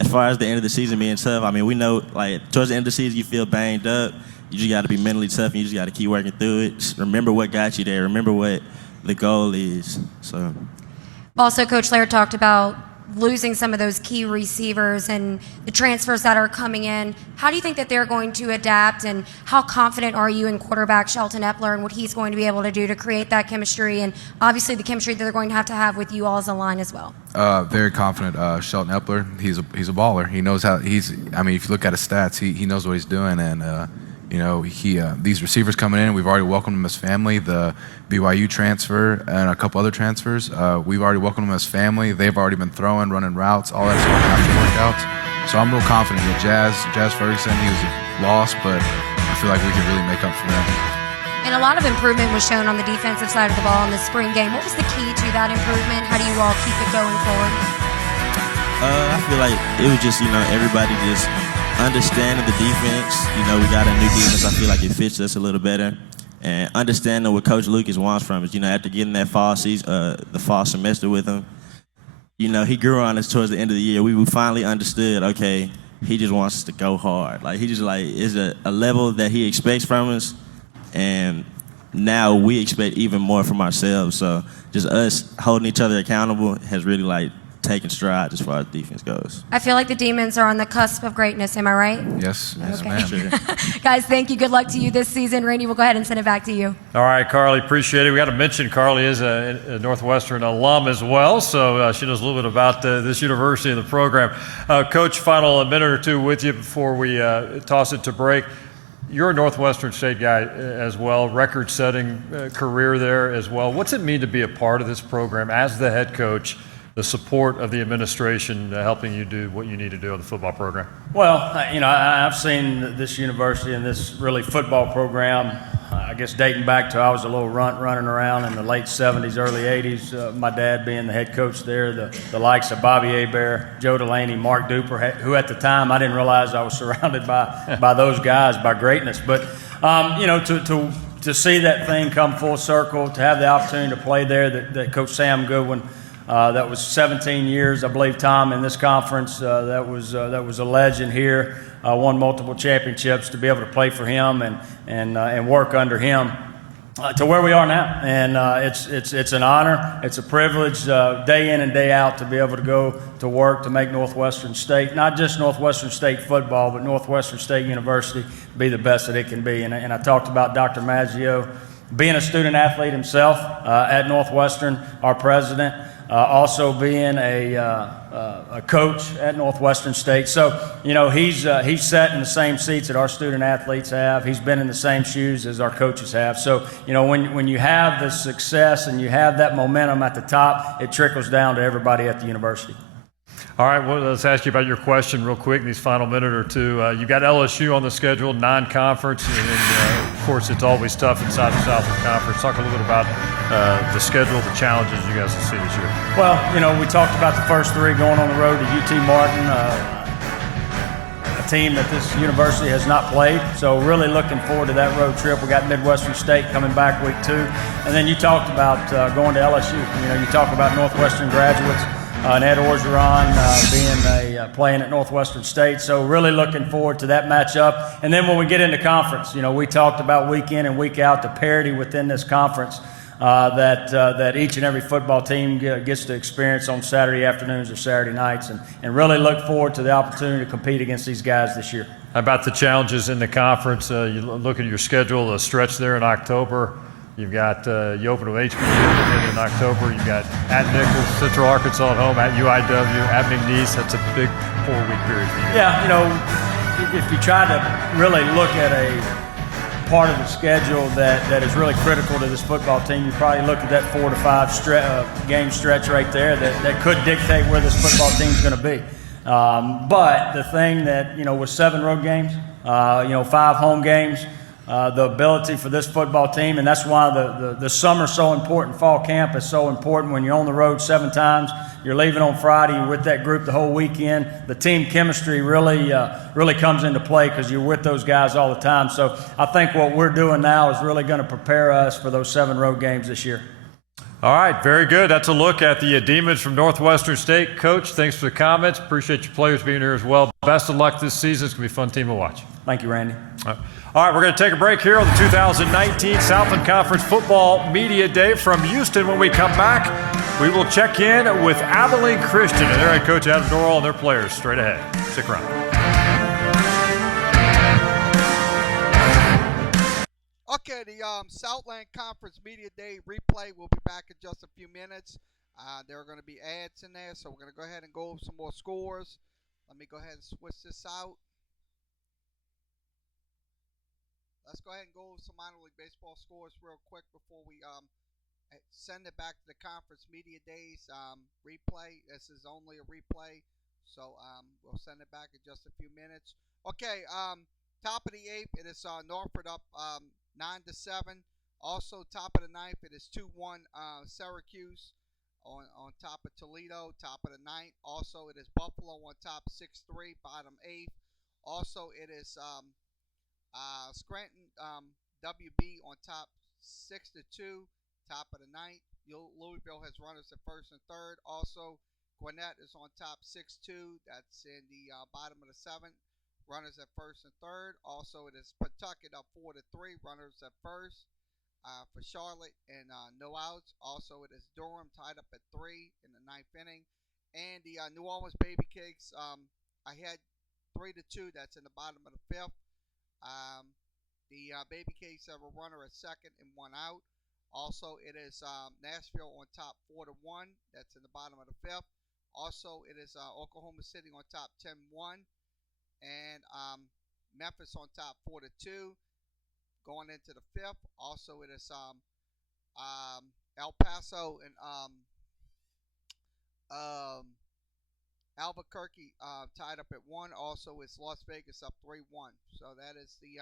as far as the end of the season being tough, I mean, we know, like, towards the end of the season, you feel banged up. You just got to be mentally tough, and you just got to keep working through it. Just remember what got you there. Remember what the goal is. So. Also, Coach Laird talked about losing some of those key receivers and the transfers that are coming in. How do you think that they're going to adapt, and how confident are you in quarterback Shelton Epler and what he's going to be able to do to create that chemistry, and obviously the chemistry that they're going to have with you all as a line as well? Very confident. Shelton Epler, he's a baller. He knows how if you look at his stats, he knows what he's doing, and these receivers coming in, we've already welcomed them as family. The BYU transfer and a couple other transfers, we've already welcomed them as family. They've already been throwing, running routes, all that stuff after workouts. So I'm real confident that Jazz Ferguson, he was lost, but I feel like we can really make up for them. And a lot of improvement was shown on the defensive side of the ball in the spring game. What was the key to that improvement? How do you all keep it going forward? I feel like it was just, everybody just understanding the defense. We got a new defense. I feel like it fits us a little better. And understanding what Coach Lucas wants from us. After getting that fall season, the fall semester with him, he grew on us towards the end of the year. We finally understood, okay, he just wants us to go hard. Like, he just, is a level that he expects from us. And now we expect even more from ourselves. So just us holding each other accountable has really, taking strides as far as defense goes. I feel like the Demons are on the cusp of greatness. Am I right? Yes, okay. ma'am. Guys, thank you. Good luck to you this season. Randy, we'll go ahead and send it back to you. All right, Carly, appreciate it. We got to mention Carly is a Northwestern alum as well, so she knows a little bit about this university and the program. Coach, final minute or two with you before we toss it to break. You're a Northwestern State guy as well, record-setting career there as well. What's it mean to be a part of this program as the head coach, the support of the administration helping you do what you need to do on the football program? Well, I've seen this university and this really football program, I guess guess dating back to I was a little runt running around in the late 70s, early 80s, my dad being the head coach there, the likes of Bobby Hebert, Joe Delaney, Mark Duper, who at the time I didn't realize I was surrounded by those guys, by greatness. But, to see that thing come full circle, to have the opportunity to play there, that Coach Sam Goodwin, that was 17 years, I believe, Tom, in this conference. That was a legend here. Won multiple championships. To be able to play for him and work under him to where we are now, and it's an honor. It's a privilege, day in and day out, to be able to go to work to make Northwestern State, not just Northwestern State football, but Northwestern State University be the best that it can be. And I talked about Dr. Maggio being a student athlete himself at Northwestern, our president. Also being a coach at Northwestern State. So, he's sat in the same seats that our student athletes have. He's been in the same shoes as our coaches have. So, when you have the success and you have that momentum at the top, it trickles down to everybody at the university. All right, well, let's ask you about your question real quick in these final minute or two. You've got LSU on the schedule, non-conference, and of course it's always tough inside the Southern Conference. Talk a little bit about the schedule, the challenges you guys will see this year. Well, we talked about the first three going on the road to UT Martin, a team that this university has not played. So really looking forward to that road trip. We got Midwestern State coming back week 2. And then you talked about going to LSU. You talk about Northwestern graduates. And Ed Orgeron playing at Northwestern State. So really looking forward to that matchup. And then when we get into conference, we talked about week in and week out the parity within this conference that each and every football team gets to experience on Saturday afternoons or Saturday nights, and really look forward to the opportunity to compete against these guys this year. How about the challenges in the conference? You look at your schedule, a stretch there in October. You've got, you open with HBU in October. You've got at Nichols, Central Arkansas at home, at UIW, at McNeese. That's a big 4-week period for you. Yeah, if you try to really look at a part of the schedule that is really critical to this football team, you probably look at that 4 to 5 game stretch right there that could dictate where this football team is going to be. But the thing that, with 7 road games, 5 home games, the ability for this football team, and that's why the summer's so important, fall camp is so important. When you're on the road 7 times, you're leaving on Friday, you're with that group the whole weekend, the team chemistry really comes into play because you're with those guys all the time. So I think what we're doing now is really going to prepare us for those 7 road games this year. All right, very good. That's a look at the Demons from Northwestern State. Coach, thanks for the comments. Appreciate your players being here as well. Best of luck this season. It's going to be a fun team to watch. Thank you, Randy. All right, we're going to take a break here on the 2019 Southland Conference Football Media Day from Houston. When we come back, we will check in with Abilene Christian and their head coach Adam Dorrell and their players straight ahead. Stick around. Okay, the Southland Conference Media Day replay will be back in just a few minutes. There are going to be ads in there, so we're going to go ahead and go over some more scores. Let me go ahead and switch this out. Let's go ahead and go over some minor league baseball scores real quick before we send it back to the Conference Media Days replay. This is only a replay, so we'll send it back in just a few minutes. Okay, top of the 8th, it is Norfolk up 9-7. Also, top of the 9th, it is 2-1 Syracuse on top of Toledo. Top of the 9th, also it is Buffalo on top 6-3. Bottom 8th, also it is Scranton WB on top 6-2. Top of the 9th, Louisville has runners at first and third. Also, Gwinnett is on top 6-2. That's in the bottom of the 7th. Runners at first and third. Also, it is Pawtucket up 4-3. Runners at first for Charlotte and no outs. Also, it is Durham tied up at 3 in the 9th inning. And the New Orleans Baby Cakes, I had 3-2. That's in the bottom of the 5th. The Baby Cakes have a runner at second and 1 out. Also, it is Nashville on top 4-1. That's in the bottom of the 5th. Also, it is Oklahoma City on top 10-1. And Memphis on top 4-2. Going into the 5th. Also, it is El Paso and Albuquerque tied up at 1. Also, it's Las Vegas up 3-1. So that is the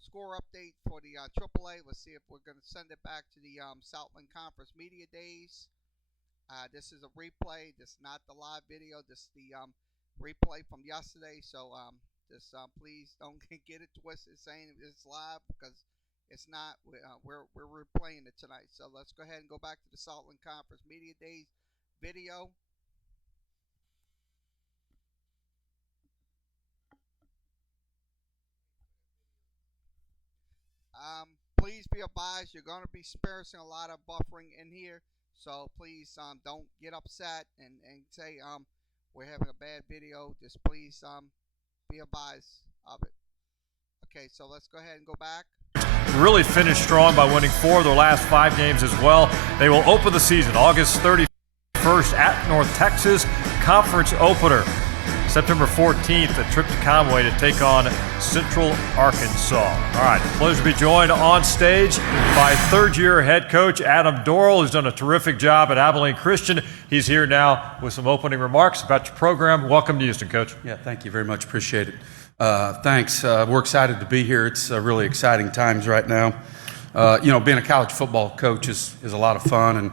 score update for the AAA. Let's see if we're going to send it back to the Southland Conference Media Days. This is a replay. This is not the live video. This is the replay from yesterday. So just please don't get it twisted saying it's live, because it's not. We're replaying it tonight. So let's go ahead and go back to the Southland Conference Media Days video. Please be advised, you're going to be experiencing a lot of buffering in here. So please don't get upset and say we're having a bad video. Just please be advised of it. Okay, so let's go ahead and go back. Really finished strong by winning 4 of their last 5 games as well. They will open the season August 31st at North Texas, conference opener. September 14th, a trip to Conway to take on Central Arkansas. All right, pleasure to be joined on stage by third-year head coach Adam Dorrell, who's done a terrific job at Abilene Christian. He's here now with some opening remarks about your program. Welcome to Houston, Coach. Yeah, thank you very much. Appreciate it. Thanks. We're excited to be here. It's really exciting times right now. Being a college football coach is a lot of fun,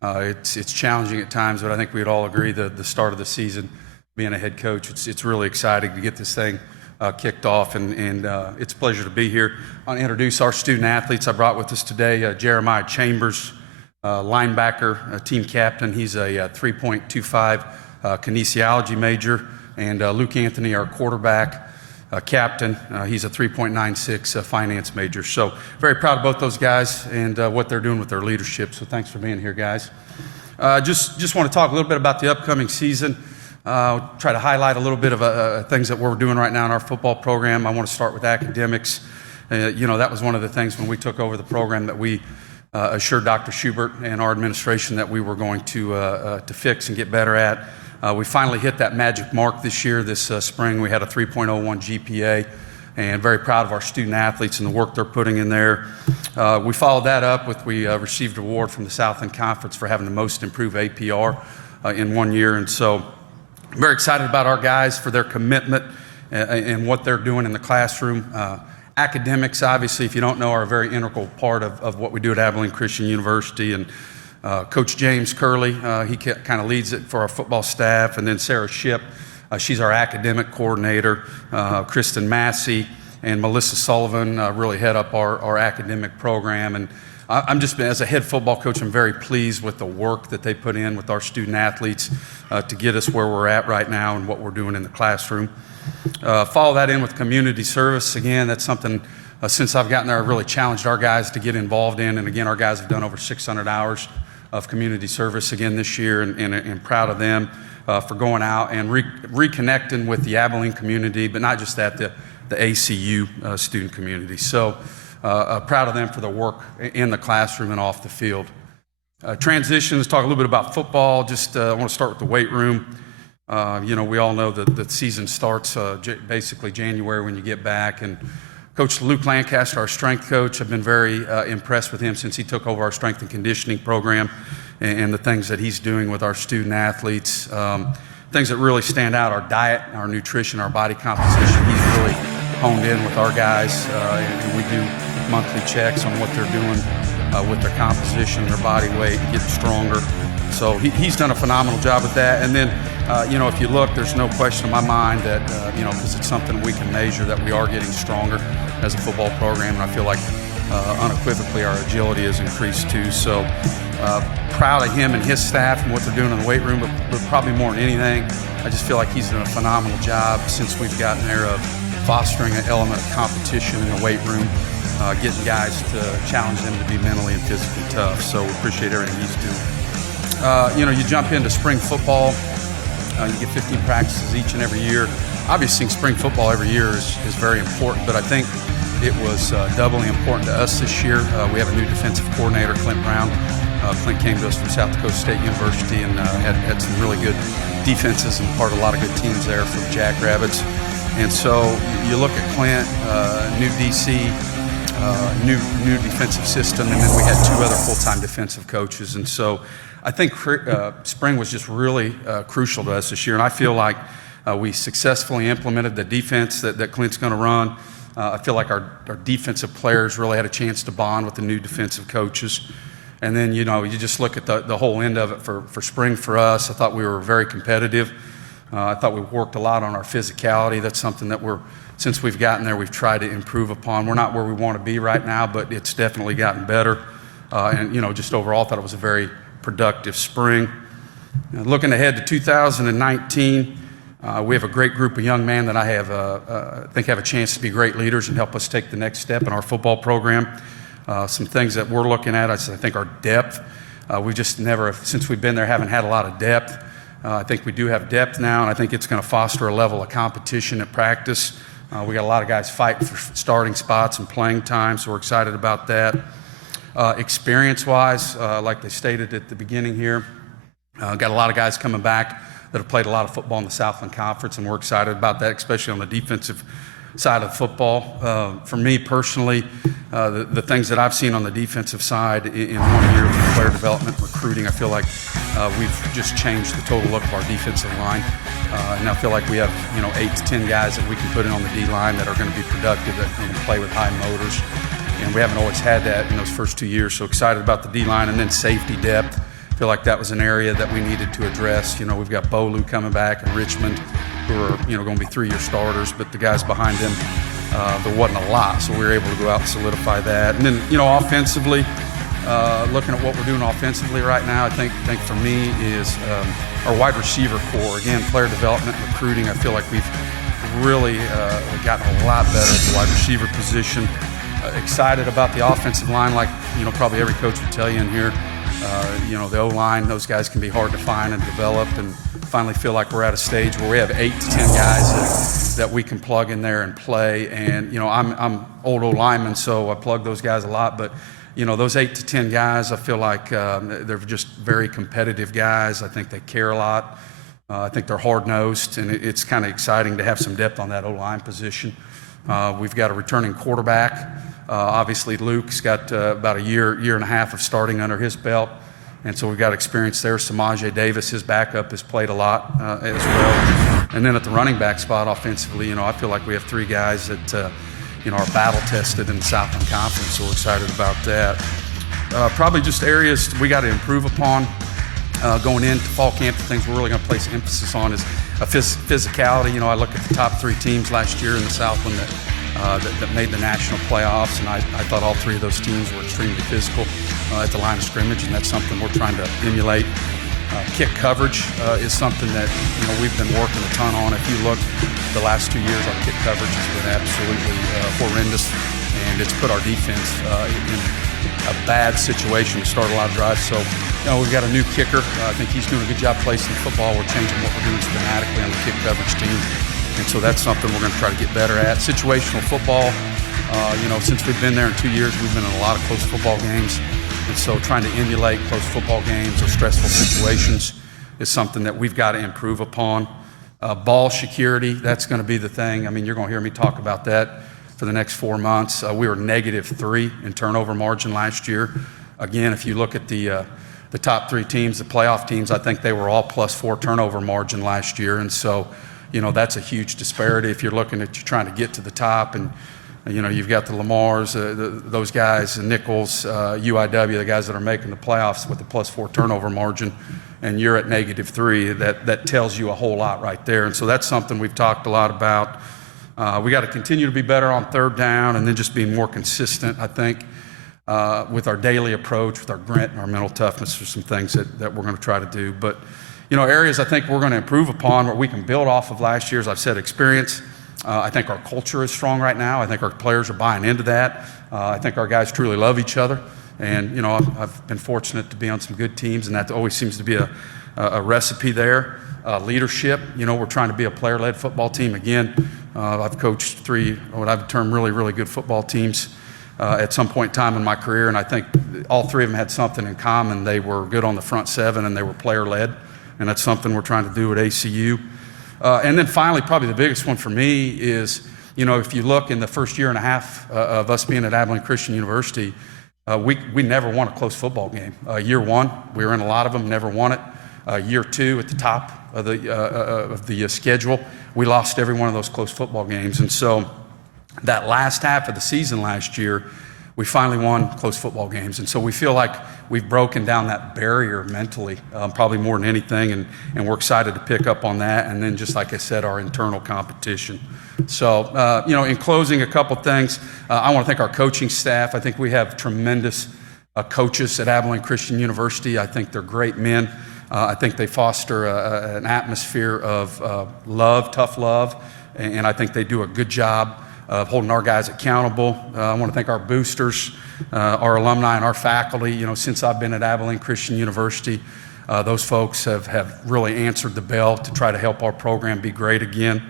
and it's challenging at times, but I think we'd all agree that the start of the season, being a head coach, it's really exciting to get this thing kicked off, and it's a pleasure to be here. I want to introduce our student athletes I brought with us today. Jeremiah Chambers, linebacker, team captain. He's a 3.25 kinesiology major, and Luke Anthony, our quarterback, captain. He's a 3.96 finance major. So very proud of both those guys and what they're doing with their leadership. So thanks for being here, guys. Just want to talk a little bit about the upcoming season. Try to highlight a little bit of things that we're doing right now in our football program. I want to start with academics. That was one of the things when we took over the program that we assured Dr. Schubert and our administration that we were going to fix and get better at. We finally hit that magic mark this year. This spring we had a 3.01 GPA, and very proud of our student athletes and the work they're putting in there. We followed that up with, we received an award from the Southland Conference for having the most improved APR in 1 year, and so I'm very excited about our guys for their commitment and what they're doing in the classroom. Academics, obviously, if you don't know, are a very integral part of what we do at Abilene Christian University. And Coach James Curley, he kind of leads it for our football staff. And then Sarah Shipp, she's our academic coordinator. Kristen Massey and Melissa Sullivan really head up our academic program. And I'm just, as a head football coach, I'm very pleased with the work that they put in with our student athletes to get us where we're at right now and what we're doing in the classroom. Follow that in with community service. Again, that's something since I've gotten there, I've really challenged our guys to get involved in. And again, our guys have done over 600 hours of community service again this year, and proud of them for going out and reconnecting with the Abilene community, but not just that, the ACU student community. So proud of them for their work in the classroom and off the field. Transitions, talk a little bit about football. I want to start with the weight room. We all know that the season starts basically January when you get back. And Coach Luke Lancaster, our strength coach, I've been very impressed with him since he took over our strength and conditioning program and the things that he's doing with our student athletes. Things that really stand out, our diet, our nutrition, our body composition. He's really honed in with our guys, and we do monthly checks on what they're doing with their composition, their body weight, getting stronger. So he's done a phenomenal job with that. And then, if you look, there's no question in my mind that, because it's something we can measure, that we are getting stronger as a football program. And I feel like unequivocally our agility has increased too. So proud of him and his staff and what they're doing in the weight room, but probably more than anything, I just feel like he's done a phenomenal job since we've gotten there of fostering an element of competition in the weight room, getting guys to challenge them to be mentally and physically tough. So we appreciate everything he's doing. You jump into spring football, you get 15 practices each and every year. Obviously, spring football every year is very important, but I think it was doubly important to us this year. We have a new defensive coordinator, Clint Brown. Clint came to us from South Dakota State University and had some really good defenses and part of a lot of good teams there for the Jackrabbits. And so you look at Clint, new DC, new defensive system, and then we had 2 other full-time defensive coaches. And so I think spring was just really crucial to us this year. And I feel like we successfully implemented the defense that Clint's going to run. I feel like our defensive players really had a chance to bond with the new defensive coaches. And then, you just look at the whole end of it for spring for us. I thought we were very competitive. I thought we worked a lot on our physicality. That's something that since we've gotten there, we've tried to improve upon. We're not where we want to be right now, but it's definitely gotten better. And, just overall, I thought it was a very productive spring. Looking ahead to 2019, we have a great group of young men that I think have a chance to be great leaders and help us take the next step in our football program. Some things that we're looking at, I think our depth. We just never, since we've been there, haven't had a lot of depth. I think we do have depth now, and I think it's going to foster a level of competition at practice. We got a lot of guys fighting for starting spots and playing time, so we're excited about that. Experience-wise, like they stated at the beginning here, got a lot of guys coming back that have played a lot of football in the Southland Conference, and we're excited about that, especially on the defensive side of football. For me personally, the things that I've seen on the defensive side in 1 year of player development, recruiting, I feel like we've just changed the total look of our defensive line. And I feel like we have 8 to 10 guys that we can put in on the D line that are going to be productive, that can play with high motors. And we haven't always had that in those first 2 years, so excited about the D line. And then safety depth. I feel like that was an area that we needed to address. We've got Bolu coming back and Richmond, who are going to be 3-year starters, but the guys behind them, there wasn't a lot, so we were able to go out and solidify that. And then, offensively, looking at what we're doing offensively right now, I think for me is our wide receiver core. Again, player development, recruiting. I feel like we've really gotten a lot better at the wide receiver position. Excited about the offensive line, like probably every coach would tell you in here. The O-line, those guys can be hard to find and develop, and finally feel like we're at a stage where we have 8 to 10 guys that we can plug in there and play. And I'm old O-lineman, so I plug those guys a lot, but those 8 to 10 guys, I feel like they're just very competitive guys. I think they care a lot. I think they're hard-nosed, and it's kind of exciting to have some depth on that O-line position. We've got a returning quarterback. Obviously, Luke's got about a year and a half of starting under his belt, and so we've got experience there. Samaje Davis, his backup, has played a lot as well. And then at the running back spot offensively, I feel like we have 3 guys that are battle-tested in the Southland Conference, so we're excited about that. Probably just areas we got to improve upon going into fall camp. The things we're really going to place emphasis on is physicality. I look at the top 3 teams last year in the Southland that made the national playoffs, and I thought all 3 of those teams were extremely physical at the line of scrimmage, and that's something we're trying to emulate. Kick coverage is something that we've been working a ton on. If you look the last 2 years, our kick coverage has been absolutely horrendous, and it's put our defense in a bad situation to start a lot of drives. So we've got a new kicker. I think he's doing a good job placing the football. We're changing what we're doing schematically on the kick coverage team. And so that's something we're going to try to get better at. Situational football, since we've been there in 2 years, we've been in a lot of close football games. And so trying to emulate close football games or stressful situations is something that we've got to improve upon. Ball security, that's going to be the thing. I mean, you're going to hear me talk about that for the next 4 months. We were -3 in turnover margin last year. Again, if you look at the top 3 teams, the playoff teams, I think they were all +4 turnover margin last year. And so, that's a huge disparity if you're looking at trying to get to the top. And, you've got the Lamars, those guys, the Nichols, UIW, the guys that are making the playoffs with the +4 turnover margin, and you're at -3. That tells you a whole lot right there. And so that's something we've talked a lot about. We got to continue to be better on 3rd down, and then just be more consistent, I think, with our daily approach, with our grit and our mental toughness. Are some things that we're going to try to do. But areas I think we're going to improve upon, where we can build off of last year's, I've said, experience. I think our culture is strong right now. I think our players are buying into that. I think our guys truly love each other. And, I've been fortunate to be on some good teams, and that always seems to be a recipe there. Leadership, we're trying to be a player-led football team. Again, I've coached 3, what I've termed really, really good football teams at some point in time in my career, and I think all 3 of them had something in common. They were good on the front 7, and they were player-led. And that's something we're trying to do at ACU. And then finally, probably the biggest one for me is, if you look in the first year and a half of us being at Abilene Christian University, we never won a close football game. Year 1, we were in a lot of them, never won it. Year 2, at the top of the schedule, we lost every one of those close football games. And so that last half of the season last year, we finally won close football games. And so we feel like we've broken down that barrier mentally, probably more than anything, and we're excited to pick up on that. And then just like I said, our internal competition. So, in closing, a couple things. I want to thank our coaching staff. I think we have tremendous coaches at Abilene Christian University. I think they're great men. I think they foster an atmosphere of love, tough love, and I think they do a good job of holding our guys accountable. I want to thank our boosters, our alumni, and our faculty. Since I've been at Abilene Christian University, those folks have really answered the bell to try to help our program be great again.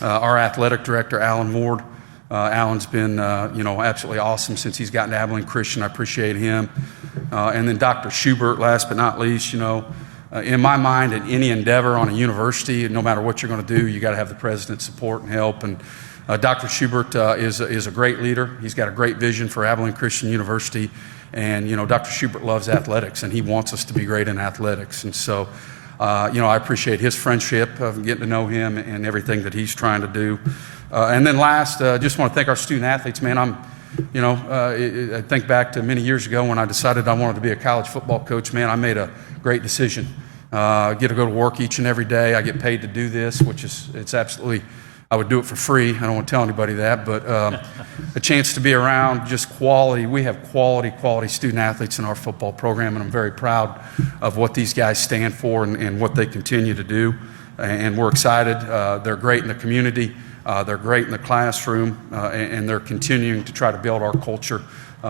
Our athletic director, Alan Ward. Alan's been, absolutely awesome since he's gotten to Abilene Christian. I appreciate him. And then Dr. Schubert, last but not least, in my mind, in any endeavor on a university, no matter what you're going to do, you got to have the president's support and help. And Dr. Schubert is a great leader. He's got a great vision for Abilene Christian University. And, Dr. Schubert loves athletics, and he wants us to be great in athletics. And so, I appreciate his friendship of getting to know him and everything that he's trying to do. And then last, just want to thank our student athletes, man. I think back to many years ago when I decided I wanted to be a college football coach, man, I made a great decision. I get to go to work each and every day. I get paid to do this, it's absolutely, I would do it for free. I don't want to tell anybody that, but a chance to be around just quality. We have quality student athletes in our football program, and I'm very proud of what these guys stand for and what they continue to do. And we're excited. They're great in the community. They're great in the classroom, and they're continuing to try to build our culture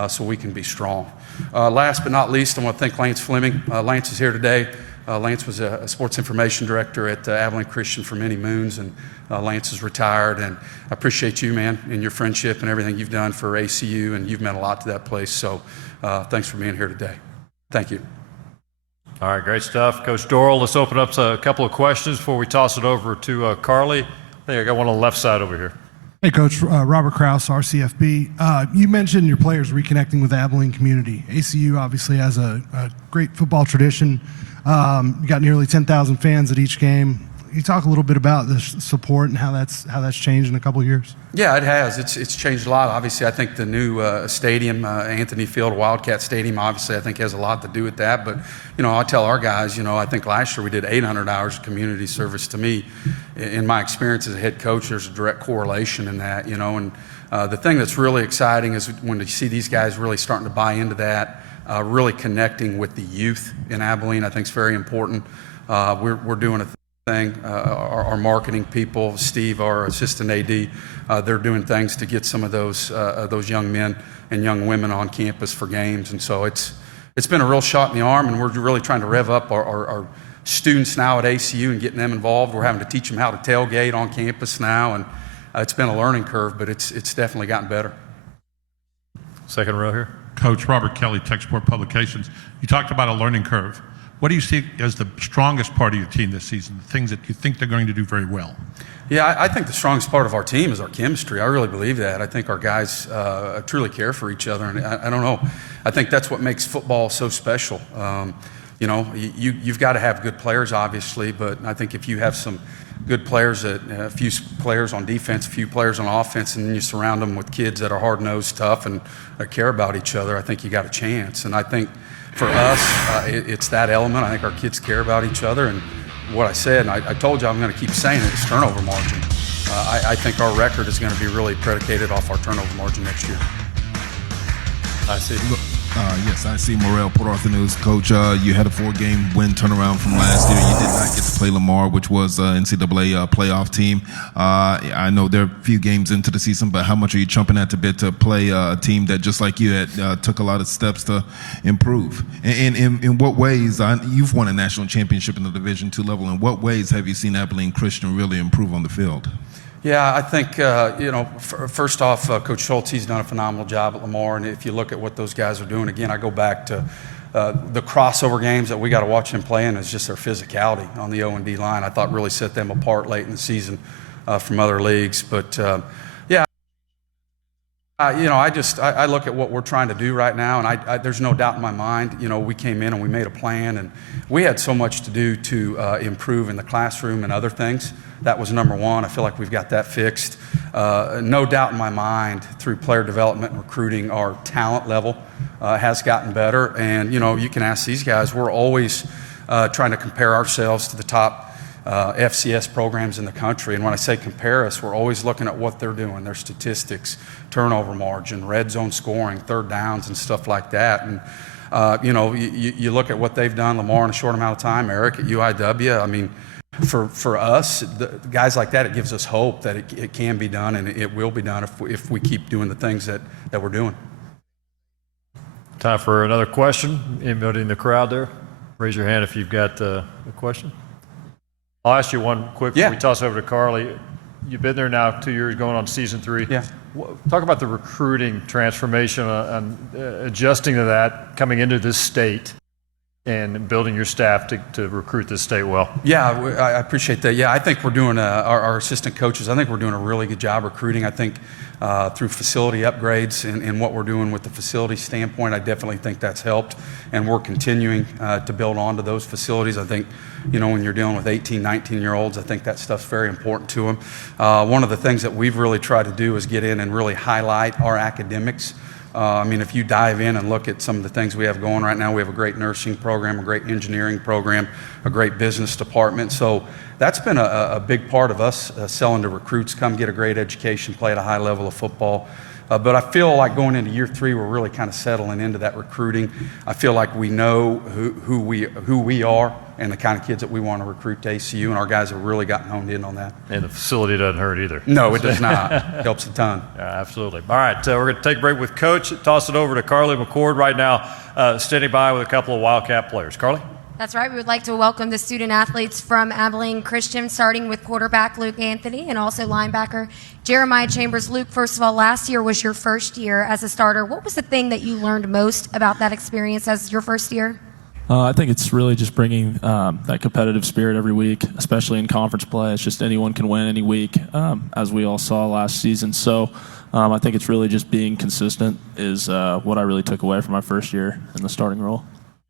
so we can be strong. Last but not least, I want to thank Lance Fleming. Lance is here today. Lance was a sports information director at Abilene Christian for many moons, and Lance is retired. And I appreciate you, man, and your friendship and everything you've done for ACU, and you've meant a lot to that place. So thanks for being here today. Thank you. All right, great stuff. Coach Doral, let's open up to a couple of questions before we toss it over to Carly. I think I got one on the left side over here. Hey, Coach. Robert Kraus, RCFB. You mentioned your players reconnecting with the Abilene community. ACU obviously has a great football tradition. You got nearly 10,000 fans at each game. Can you talk a little bit about the support and how that's changed in a couple of years? Yeah, it has. It's changed a lot. Obviously, I think the new stadium, Anthony Field, Wildcat Stadium, obviously I think has a lot to do with that. But, I tell our guys, I think last year we did 800 hours of community service. To me, in my experience as a head coach, there's a direct correlation in that, and the thing that's really exciting is when you see these guys really starting to buy into that, really connecting with the youth in Abilene, I think is very important. We're doing a thing. Our marketing people, Steve, our assistant AD, they're doing things to get some of those young men and young women on campus for games. And so it's been a real shot in the arm, and we're really trying to rev up our students now at ACU and getting them involved. We're having to teach them how to tailgate on campus now, and it's been a learning curve, but it's definitely gotten better. Second row here. Coach Robert Kelly, Tech Sport Publications. You talked about a learning curve. What do you see as the strongest part of your team this season, the things that you think they're going to do very well? Yeah, I think the strongest part of our team is our chemistry. I really believe that. I think our guys truly care for each other, and I don't know. I think that's what makes football so special. You've got to have good players, obviously, but I think if you have some good players, a few players on defense, a few players on offense, and then you surround them with kids that are hard-nosed, tough, and care about each other, I think you got a chance. And I think for us, it's that element. I think our kids care about each other. And what I said, and I told you I'm going to keep saying it, is turnover margin. I think our record is going to be really predicated off our turnover margin next year. I see. Yes, I see Morrell, Port Arthur News. Coach, you had a 4-game win turnaround from last year. You did not get to play Lamar, which was NCAA playoff team. I know they're a few games into the season, but how much are you chomping at the bit to play a team that, just like you, had took a lot of steps to improve? And in what ways, you've won a national championship in the Division II level. In what ways have you seen Abilene Christian really improve on the field? Yeah, I think, first off, Coach Schultz, he's done a phenomenal job at Lamar. And if you look at what those guys are doing, again, I go back to the crossover games that we got to watch them playing is just their physicality on the O&D line. I thought really set them apart late in the season from other leagues. But, yeah, I look at what we're trying to do right now, and there's no doubt in my mind, we came in and we made a plan, and we had so much to do to improve in the classroom and other things. That was number one. I feel like we've got that fixed. No doubt in my mind, through player development and recruiting, our talent level has gotten better. And, you can ask these guys, we're always trying to compare ourselves to the top FCS programs in the country. And when I say compare us, we're always looking at what they're doing, their statistics, turnover margin, red zone scoring, third downs, and stuff like that. And, you look at what they've done, Lamar, in a short amount of time, Eric at UIW. I mean, for us, the guys like that, it gives us hope that it can be done, and it will be done if we keep doing the things that we're doing. Time for another question. Anybody in the crowd there? Raise your hand if you've got a question. I'll ask you one quick before we toss over to Carly. You've been there now 2 years, going on season 3. Yeah. Talk about the recruiting transformation and adjusting to that, coming into this state and building your staff to recruit this state well. Yeah, I appreciate that. Yeah, I think we're doing, our assistant coaches, I think we're doing a really good job recruiting. I think through facility upgrades and what we're doing with the facility standpoint, I definitely think that's helped. And we're continuing to build onto those facilities. I think, when you're dealing with 18, 19-year-olds, I think that stuff's very important to them. One of the things that we've really tried to do is get in and really highlight our academics. If you dive in and look at some of the things we have going right now, we have a great nursing program, a great engineering program, a great business department. So that's been a big part of us selling to recruits, come get a great education, play at a high level of football. But I feel like going into year 3, we're really kind of settling into that recruiting. I feel like we know who we are and the kind of kids that we want to recruit to ACU, and our guys have really gotten honed in on that. And the facility doesn't hurt either. No, it does not. It helps a ton. Yeah, absolutely. All right, we're going to take a break with Coach. Toss it over to Carly McCord right now, standing by with a couple of Wildcat players. Carly? That's right. We would like to welcome the student athletes from Abilene Christian, starting with quarterback Luke Anthony and also linebacker Jeremiah Chambers. Luke, first of all, last year was your first year as a starter. What was the thing that you learned most about that experience as your first year? I think it's really just bringing that competitive spirit every week, especially in conference play. It's just anyone can win any week, as we all saw last season. So I think it's really just being consistent is what I really took away from my first year in the starting role.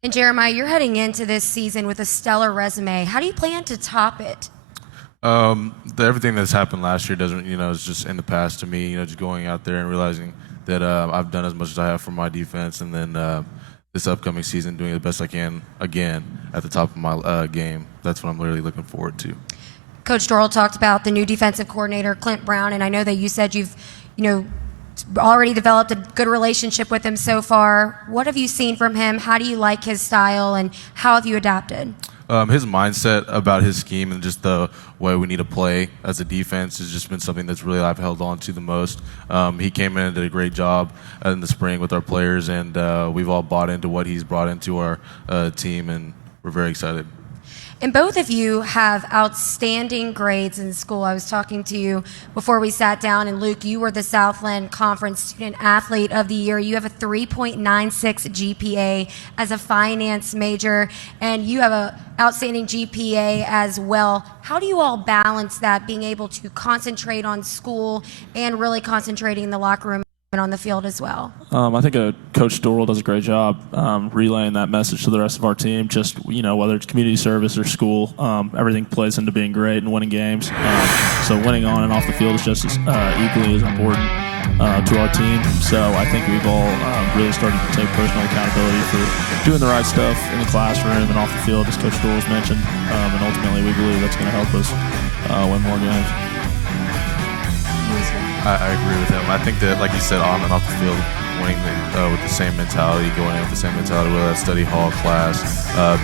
And Jeremiah, you're heading into this season with a stellar resume. How do you plan to top it? Everything that's happened last year doesn't, it's just in the past to me. Just going out there and realizing that I've done as much as I have for my defense, and then this upcoming season doing the best I can again at the top of my game. That's what I'm really looking forward to. Coach Dorrell talked about the new defensive coordinator, Clint Brown, and I know that you said you've, already developed a good relationship with him so far. What have you seen from him? How do you like his style, and how have you adapted? His mindset about his scheme and just the way we need to play as a defense has just been something that's really I've held on to the most. He came in and did a great job in the spring with our players, and we've all bought into what he's brought into our team, and we're very excited. And both of you have outstanding grades in school. I was talking to you before we sat down, and Luke, you were the Southland Conference Student Athlete of the Year. You have a 3.96 GPA as a finance major, and you have an outstanding GPA as well. How do you all balance that, being able to concentrate on school and really concentrating in the locker room and on the field as well? I think Coach Dorrell does a great job relaying that message to the rest of our team. Just, whether it's community service or school, everything plays into being great and winning games. So winning on and off the field is just as equally as important to our team. So I think we've all really started to take personal accountability for doing the right stuff in the classroom and off the field, as Coach Dorrell's mentioned. And ultimately, we believe that's going to help us win more games. I agree with him. I think that, like you said, on and off the field, winning with the same mentality, going in with the same mentality, whether that's study hall class,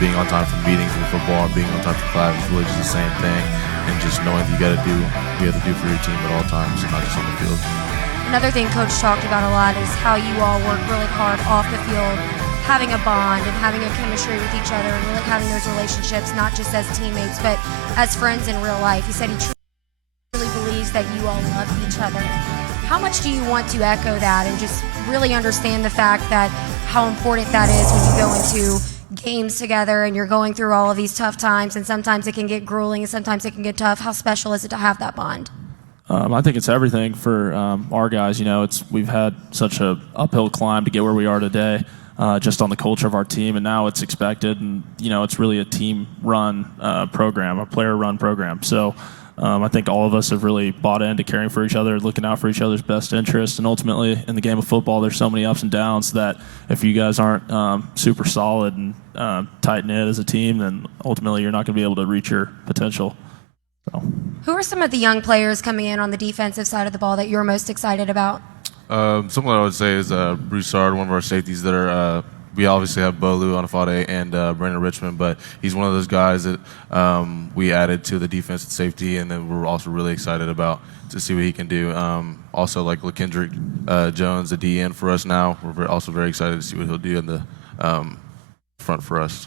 being on time for meetings in football, and being on time for class is really just the same thing. And just knowing that you have to do for your team at all times, and not just on the field. Another thing Coach talked about a lot is how you all work really hard off the field, having a bond and having a chemistry with each other, and really having those relationships, not just as teammates, but as friends in real life. He said he truly believes that you all love each other. How much do you want to echo that and just really understand the fact that how important that is when you go into games together and you're going through all of these tough times, and sometimes it can get grueling and sometimes it can get tough? How special is it to have that bond? I think it's everything for our guys. We've had such a uphill climb to get where we are today, just on the culture of our team, and now it's expected. And it's really a team-run program, a player-run program. So I think all of us have really bought into caring for each other, looking out for each other's best interests. And ultimately, in the game of football, there's so many ups and downs that if you guys aren't super solid and tight-knit as a team, then ultimately you're not going to be able to reach your potential. So. Who are some of the young players coming in on the defensive side of the ball that you're most excited about? Someone I would say is Broussard, one of our safeties that are. We obviously have Bolu Anafade and Brandon Richmond, but he's one of those guys that we added to the defense and safety, and then we're also really excited about to see what he can do. Also, like LaKendrick Jones, the DN for us now, we're also very excited to see what he'll do in the front for us.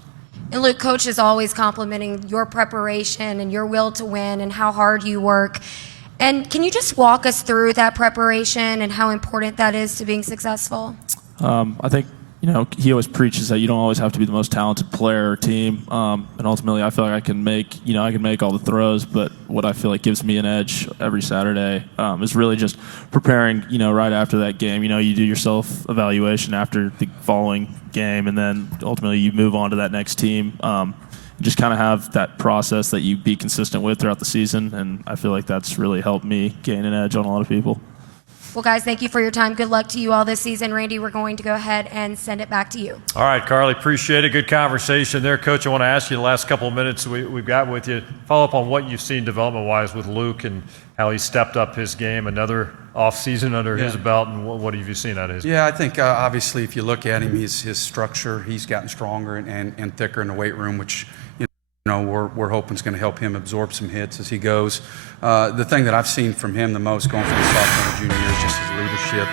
And Luke, Coach is always complimenting your preparation and your will to win and how hard you work. And can you just walk us through that preparation and how important that is to being successful? I think, he always preaches that you don't always have to be the most talented player or team. And ultimately, I feel like I can make all the throws, but what I feel like gives me an edge every Saturday is really just preparing, right after that game. You do your self-evaluation after the following game, and then ultimately you move on to that next team. Just kind of have that process that you be consistent with throughout the season, and I feel like that's really helped me gain an edge on a lot of people. Well, guys, thank you for your time. Good luck to you all this season. Randy, we're going to go ahead and send it back to you. All right, Carly, appreciate it. Good conversation there. Coach, I want to ask you the last couple of minutes we've got with you, follow up on what you've seen development-wise with Luke and how he stepped up his game, another off-season under his belt, and what have you seen out of his game? Yeah, I think obviously if you look at him, his structure, he's gotten stronger and thicker in the weight room, which we're hoping is going to help him absorb some hits as he goes. The thing that I've seen from him the most going from the sophomore to junior year is just his leadership,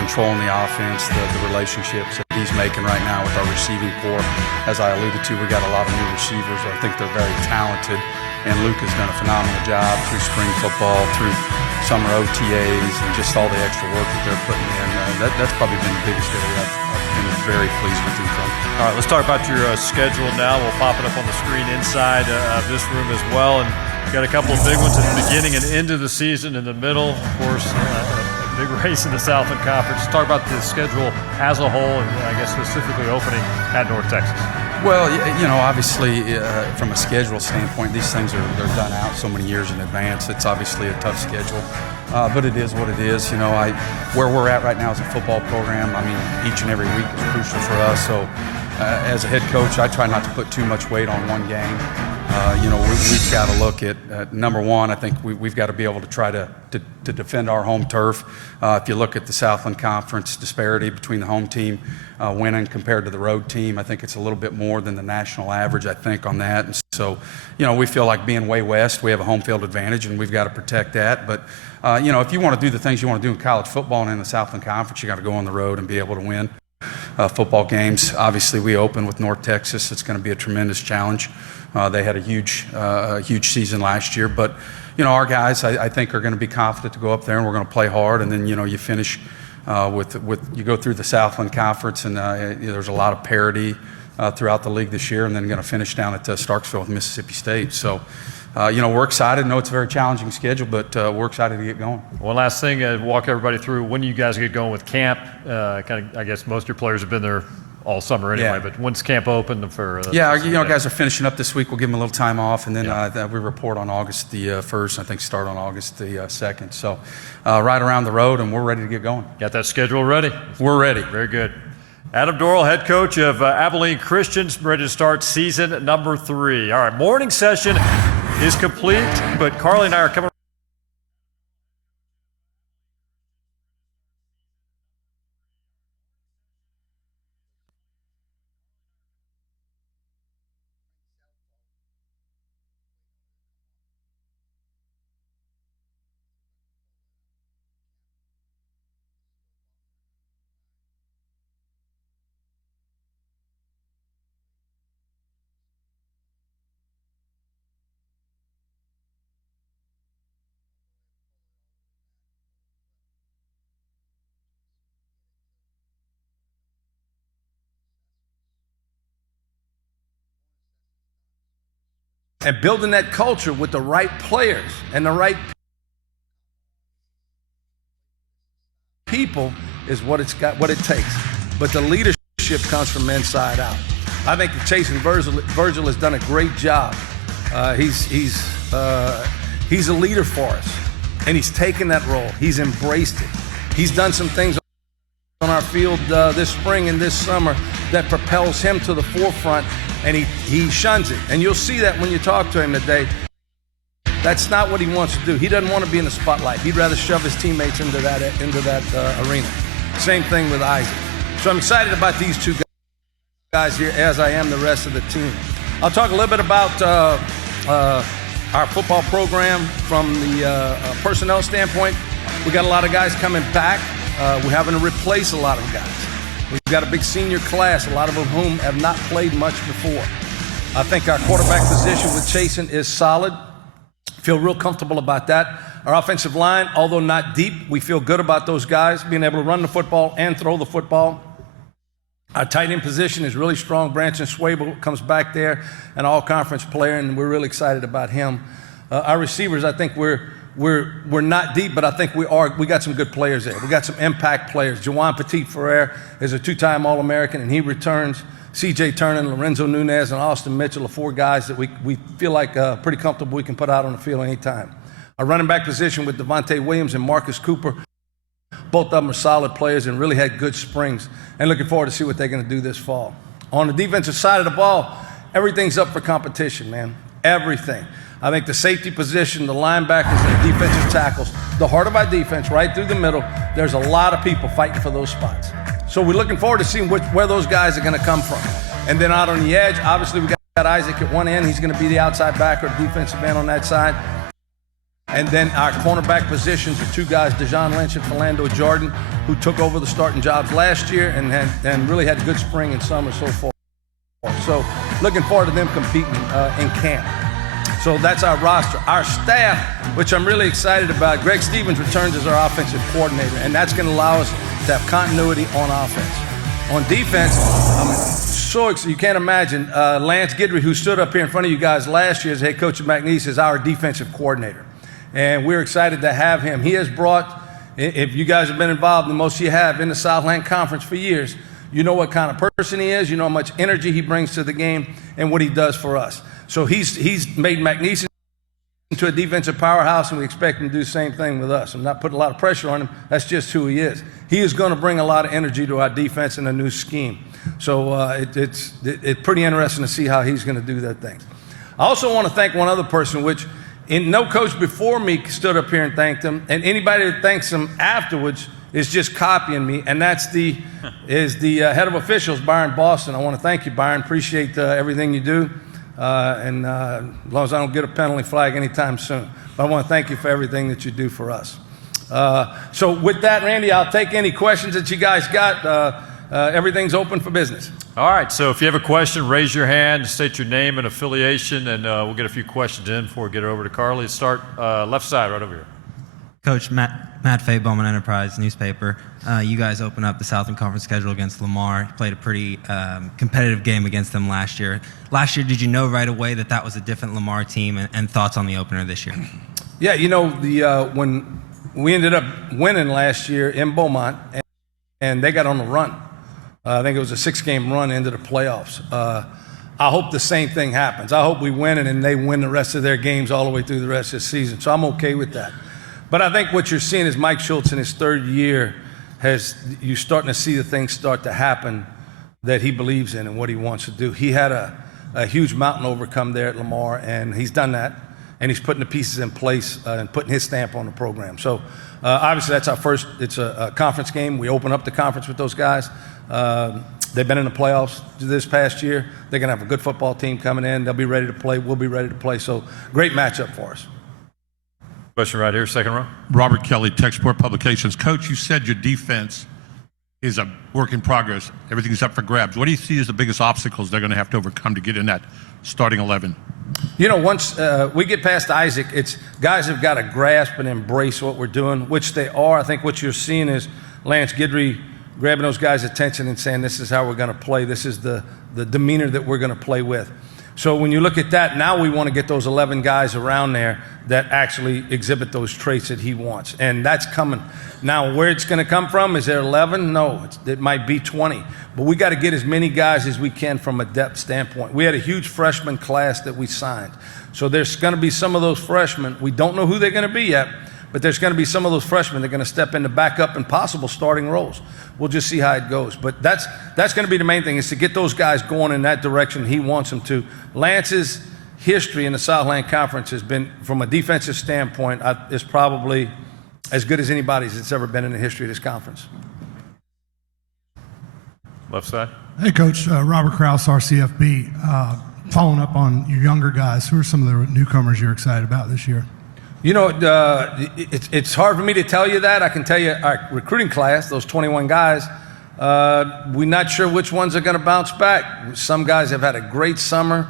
controlling the offense, the relationships that he's making right now with our receiving corps. As I alluded to, we got a lot of new receivers. I think they're very talented, and Luke has done a phenomenal job through spring football, through summer OTAs, and just all the extra work that they're putting in. That's probably been the biggest area I've been very pleased with him from. All right, let's talk about your schedule now. We'll pop it up on the screen inside of this room as well. And got a couple of big ones at the beginning and end of the season. In the middle, of course, a big race in the Southland Conference. Let's talk about the schedule as a whole, and I guess specifically opening at North Texas. Well, obviously, from a schedule standpoint, these things they're done out so many years in advance. It's obviously a tough schedule, but it is what it is. Where we're at right now as a football program, each and every week is crucial for us. So, as a head coach, I try not to put too much weight on one game. We've got to look at number one. I think we've got to be able to try to defend our home turf. If you look at the Southland Conference disparity between the home team winning compared to the road team, I think it's a little bit more than the national average, I think, on that. And so, we feel like being way west, we have a home field advantage, and we've got to protect that. But, if you want to do the things you want to do in college football and in the Southland Conference, you got to go on the road and be able to win football games. Obviously, we open with North Texas. It's going to be a tremendous challenge. They had a huge season last year, but our guys, I think, are going to be confident to go up there, and we're going to play hard. And then you finish you go through the Southland Conference, and there's a lot of parity throughout the league this year, and then going to finish down at Starksville with Mississippi State. So. We're excited. I know it's a very challenging schedule, but we're excited to get going. One last thing, walk everybody through when you guys get going with camp. I guess most of your players have been there all summer anyway, but when's camp open for? Guys are finishing up this week. We'll give them a little time off, and then we report on August the 1st. I think start on August the 2nd. So right around the road, and we're ready to get going. Got that schedule ready? We're ready. Very good. Adam Dorrell, head coach of Abilene Christians, ready to start season number 3. All right, morning session is complete, but Carly and I are coming. And building that culture with the right players and the right people is what it takes. But the leadership comes from inside out. I think that Chase and Virgil has done a great job. He's a leader for us, and he's taken that role. He's embraced it. He's done some things on our field this spring and this summer that propels him to the forefront, and he shuns it. And you'll see that when you talk to him today. That's not what he wants to do. He doesn't want to be in the spotlight. He'd rather shove his teammates into that arena. Same thing with Isaac. So I'm excited about these two guys here, as I am the rest of the team. I'll talk a little bit about our football program from the personnel standpoint. We got a lot of guys coming back. We're having to replace a lot of guys. We've got a big senior class, a lot of whom have not played much before. I think our quarterback position with Chasen is solid. Feel real comfortable about that. Our offensive line, although not deep, we feel good about those guys being able to run the football and throw the football. Our tight end position is really strong. Branson Swable comes back there, an all-conference player, and we're really excited about him. Our receivers, I think we're not deep, but I think we got some good players there. We got some impact players. Jawan Petit-Ferrer is a two-time All-American, and he returns. C.J. Turner, Lorenzo Nunez, and Austin Mitchell are four guys that we feel like pretty comfortable we can put out on the field anytime. Our running back position with Devontae Williams and Marcus Cooper, both of them are solid players and really had good springs, and looking forward to see what they're going to do this fall. On the defensive side of the ball, everything's up for competition, man. Everything. I think the safety position, the linebackers, and the defensive tackles, the heart of our defense, right through the middle, there's a lot of people fighting for those spots. So we're looking forward to seeing where those guys are going to come from. And then out on the edge, obviously we got Isaac at one end. He's going to be the outside back or defensive end on that side. And then our cornerback positions are two guys, Dejon Lynch and Philando Jordan, who took over the starting jobs last year and really had a good spring and summer so far. So looking forward to them competing in camp. So that's our roster. Our staff, which I'm really excited about, Greg Stevens returns as our offensive coordinator, and that's going to allow us to have continuity on offense. On defense, I'm so excited. You can't imagine. Lance Guidry, who stood up here in front of you guys last year as head coach of McNeese, is our defensive coordinator. And we're excited to have him. He has brought, if you guys have been involved, and most of you have, in the Southland Conference for years, you know what kind of person he is, you know how much energy he brings to the game, and what he does for us. So he's made McNeese into a defensive powerhouse, and we expect him to do the same thing with us. I'm not putting a lot of pressure on him. That's just who he is. He is going to bring a lot of energy to our defense and a new scheme. So it's pretty interesting to see how he's going to do that thing. I also want to thank one other person, which no coach before me stood up here and thanked him, and anybody that thanks him afterwards is just copying me, and that's the head of officials, Byron Boston. I want to thank you, Byron. Appreciate everything you do. And as long as I don't get a penalty flag anytime soon. But I want to thank you for everything that you do for us. So with that, Randy, I'll take any questions that you guys got. Everything's open for business. All right, so if you have a question, raise your hand, state your name and affiliation, and we'll get a few questions in before we get it over to Carly. Let's start left side right over here. Coach, Matt Fay, Bowman Enterprise newspaper. You guys opened up the Southern Conference schedule against Lamar. You played a pretty competitive game against them last year. Last year, did you know right away that was a different Lamar team, and thoughts on the opener this year? Yeah, you know, when we ended up winning last year in Beaumont, and they got on the run. I think it was a 6-game run into the playoffs. I hope the same thing happens. I hope we win it and they win the rest of their games all the way through the rest of the season. So I'm okay with that. But I think what you're seeing is Mike Schultz in his third year you're starting to see the things start to happen that he believes in and what he wants to do. He had a huge mountain to overcome there at Lamar, and he's done that. And he's putting the pieces in place and putting his stamp on the program. So obviously that's our first, it's a conference game. We open up the conference with those guys. They've been in the playoffs this past year. They're going to have a good football team coming in. They'll be ready to play. We'll be ready to play. So great matchup for us. Question right here, second row. Robert Kelly, Tech Sport Publications. Coach, you said your defense is a work in progress. Everything's up for grabs. What do you see as the biggest obstacles they're going to have to overcome to get in that starting 11? You know, once we get past Isaac, it's guys have got to grasp and embrace what we're doing, which they are. I think what you're seeing is Lance Guidry grabbing those guys' attention and saying, this is how we're going to play. This is the demeanor that we're going to play with. So when you look at that, now we want to get those 11 guys around there that actually exhibit those traits that he wants. And that's coming. Now, where it's going to come from, is there 11? No, it might be 20. But we got to get as many guys as we can from a depth standpoint. We had a huge freshman class that we signed. So there's going to be some of those freshmen. We don't know who they're going to be yet, but there's going to be some of those freshmen that are going to step into backup and possible starting roles. We'll just see how it goes. But that's going to be the main thing, is to get those guys going in that direction he wants them to. Lance's history in the Southland Conference has been, from a defensive standpoint, is probably as good as anybody's that's ever been in the history of this conference. Left side. Hey, Coach. Robert Kraus, RCFB. Following up on your younger guys, who are some of the newcomers you're excited about this year? You know, it's hard for me to tell you that. I can tell you our recruiting class, those 21 guys, we're not sure which ones are going to bounce back. Some guys have had a great summer,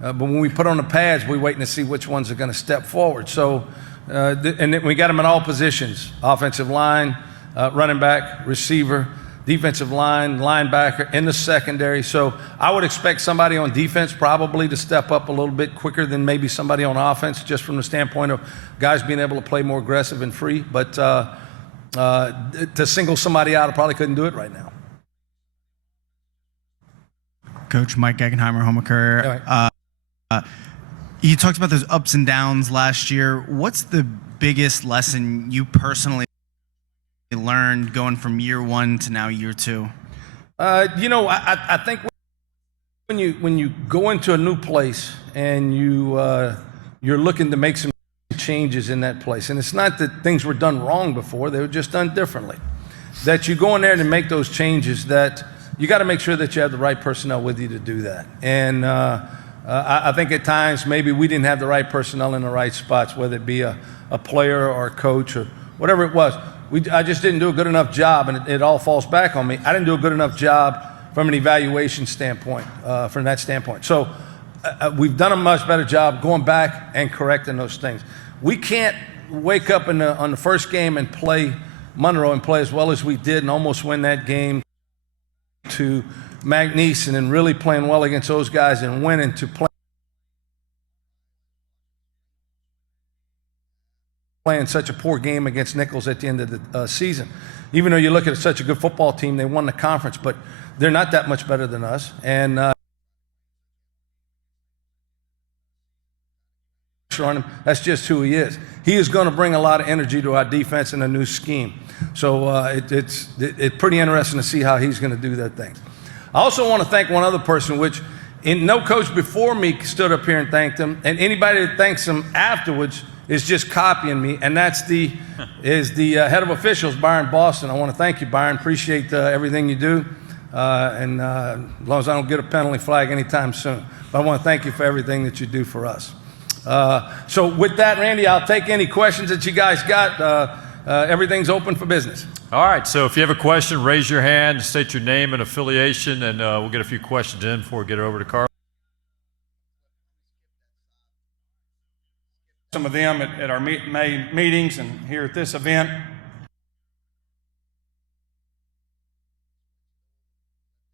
but when we put on the pads, we're waiting to see which ones are going to step forward. So, and we got them in all positions: offensive line, running back, receiver, defensive line, linebacker, in the secondary. So I would expect somebody on defense probably to step up a little bit quicker than maybe somebody on offense, just from the standpoint of guys being able to play more aggressive and free. But to single somebody out, I probably couldn't do it right now. Coach Mike Guggenheimer, Home Courier. You talked about those ups and downs last year. What's the biggest lesson you personally learned going from year one to now year two? You know, I think when you go into a new place and you're looking to make some changes in that place, and it's not that things were done wrong before, they were just done differently, that you go in there to make those changes, that you got to make sure that you have the right personnel with you to do that. And I think at times maybe we didn't have the right personnel in the right spots, whether it be a player or a coach or whatever it was. I just didn't do a good enough job, and it all falls back on me. I didn't do a good enough job from an evaluation standpoint, from that standpoint. So we've done a much better job going back and correcting those things. We can't wake up on the first game and play Monroe and play as well as we did and almost win that game, to McNeese and then really playing well against those guys and winning, to playing such a poor game against Nichols at the end of the season. Even though you look at such a good football team, they won the conference, but they're not that much better than us. And on him, that's just who he is. He is going to bring a lot of energy to our defense in a new scheme. So it's pretty interesting to see how he's going to do that thing. I also want to thank one other person, which no coach before me stood up here and thanked him, and anybody that thanks him afterwards is just copying me, and that's the head of officials, Byron Boston. I want to thank you, Byron. Appreciate everything you do, and as long as I don't get a penalty flag anytime soon. But I want to thank you for everything that you do for us. So with that, Randy, I'll take any questions that you guys got. Everything's open for business. All right, so if you have a question, raise your hand, state your name and affiliation, and we'll get a few questions in before we get it over to Carl. Some of them at our meetings and here at this event.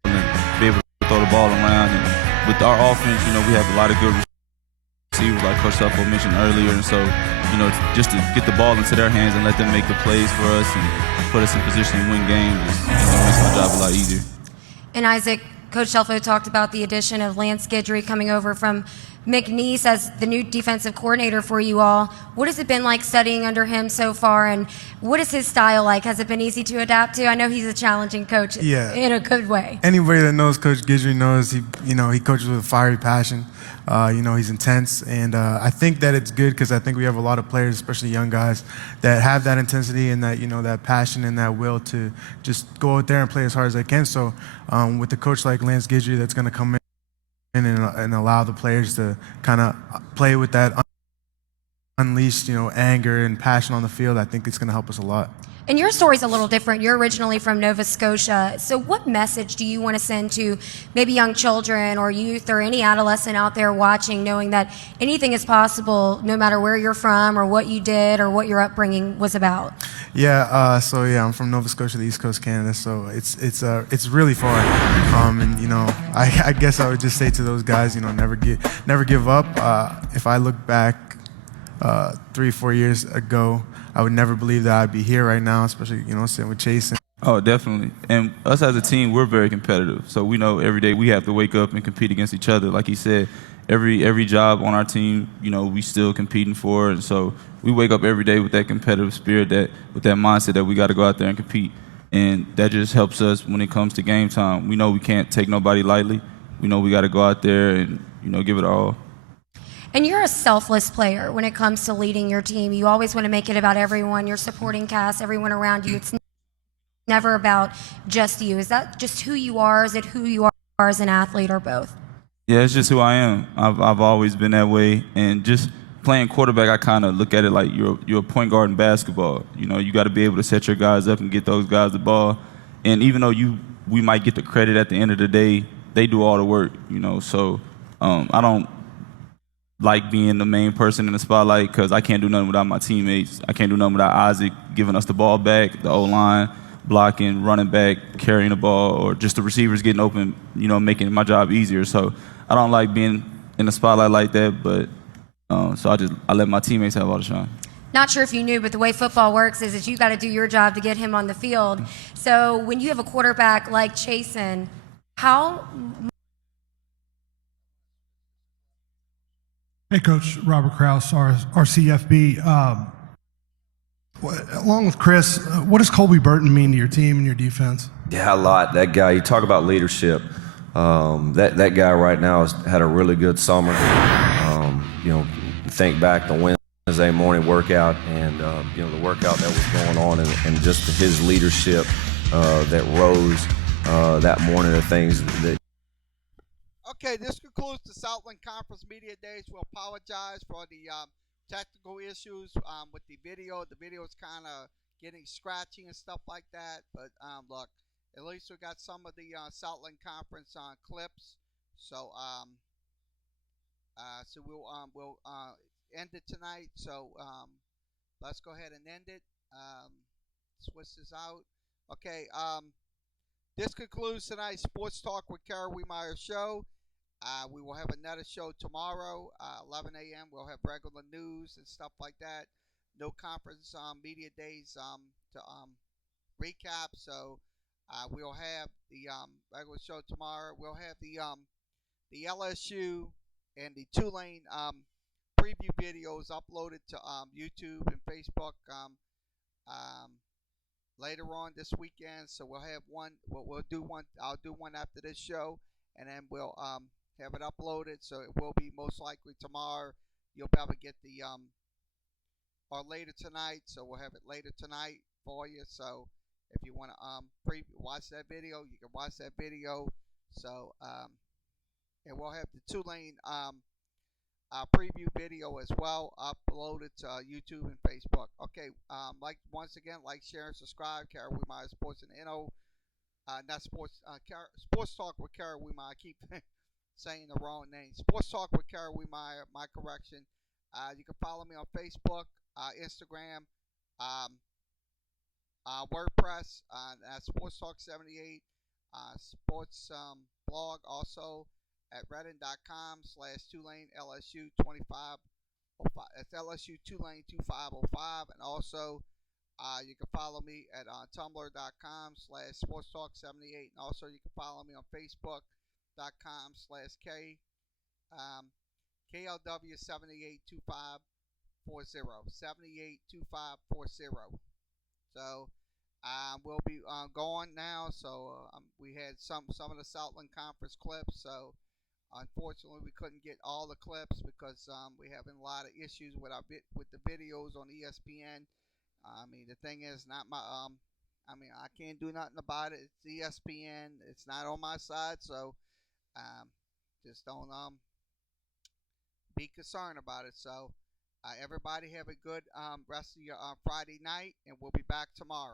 Be able to throw the ball around, and with our offense, you know, we have a lot of good receivers, like Coach Selfo mentioned earlier, and so, you know, just to get the ball into their hands and let them make the plays for us and put us in position to win games, makes my job a lot easier. And Isaac, Coach Shelfo talked about the addition of Lance Guidry coming over from McNeese as the new defensive coordinator for you all. What has it been like studying under him so far, and what is his style like? Has it been easy to adapt to? I know he's a challenging coach in a good way. Anybody that knows Coach Guidry knows he coaches with a fiery passion. He's intense, and I think that it's good because I think we have a lot of players, especially young guys, that have that intensity and that that passion and that will to just go out there and play as hard as they can. So with a coach like Lance Guidry that's going to come in and allow the players to kind of play with that unleash, anger and passion on the field, I think it's going to help us a lot. And your story's a little different. You're originally from Nova Scotia. So what message do you want to send to maybe young children or youth or any adolescent out there watching, knowing that anything is possible no matter where you're from or what you did or what your upbringing was about? Yeah, I'm from Nova Scotia, the East Coast, Canada. So it's really far. I guess I would just say to those guys, never give up. If I look back 3-4 years ago, I would never believe that I'd be here right now, especially, sitting with Chase. Oh, definitely. And us as a team, we're very competitive. So we know every day we have to wake up and compete against each other. Like he said, every job on our team, we still competing for. And so we wake up every day with that competitive spirit, with that mindset that we got to go out there and compete. And that just helps us when it comes to game time. We know we can't take nobody lightly. We know we got to go out there and, give it all. And you're a selfless player when it comes to leading your team. You always want to make it about everyone, your supporting cast, everyone around you. It's never about just you. Is that just who you are? Is it who you are as an athlete or both? Yeah, it's just who I am. I've always been that way. And just playing quarterback, I kind of look at it like you're a point guard in basketball. You got to be able to set your guys up and get those guys the ball. And even though we might get the credit at the end of the day, they do all the work, So I don't like being the main person in the spotlight because I can't do nothing without my teammates. I can't do nothing without Isaac giving us the ball back, the O-line, blocking, running back, carrying the ball, or just the receivers getting open, making my job easier. So I don't like being in the spotlight like that, but so I let my teammates have all the shine. Not sure if you knew, but the way football works is that you got to do your job to get him on the field. So when you have a quarterback like Chasen, how... Hey, Coach Robert Kraus, our CFB. Along with Chris, what does Colby Burton mean to your team and your defense? Yeah, a lot. That guy, you talk about leadership. That guy right now has had a really good summer. Think back to Wednesday morning workout and, the workout that was going on and just his leadership that rose that morning, the things that. Okay, this concludes the Southland Conference Media Days. We'll apologize for the technical issues with the video. The video is kind of getting scratchy and stuff like that. But look, at least we got some of the Southland Conference clips. So we'll end it tonight. So let's go ahead and end it. Switch this out. Okay. This concludes tonight's Sports Talk with Kerry Wehmeyer show. We will have another show tomorrow, 11 a.m. We'll have regular news and stuff like that. No conference media days to recap. So we'll have the regular show tomorrow. We'll have the LSU and the Tulane preview videos uploaded to YouTube and Facebook later on this weekend. So we'll have one. We'll do one. I'll do one after this show, and then we'll have it uploaded. So it will be most likely tomorrow. You'll be able to get the or later tonight. So we'll have it later tonight for you. So if you want to watch that video, you can watch that video. So and we'll have the Tulane preview video as well uploaded to YouTube and Facebook. Okay, once again, share, and subscribe. Kerry Wehmeyer Sports and not sports. Sports Talk with Kerry Wehmeyer. I keep saying the wrong name. Sports Talk with Kerry Wehmeyer. My correction. You can follow me on Facebook, Instagram, WordPress, Sports Talk 78, sports blog also at reddit.com/Tulane LSU 2505. That's LSU Tulane 2505, and also you can follow me at tumblr.com/Sports Talk 78, and also you can follow me on Facebook.com/K KLW 782540 782540. So we'll be going now. So we had some of the Southland Conference clips. So unfortunately, we couldn't get all the clips because we're having a lot of issues with with the videos on ESPN. I mean, the thing is, not my I mean, I can't do nothing about it. It's ESPN. It's not on my side, so just don't be concerned about it. So Everybody have a good rest of your Friday night, and we'll be back tomorrow.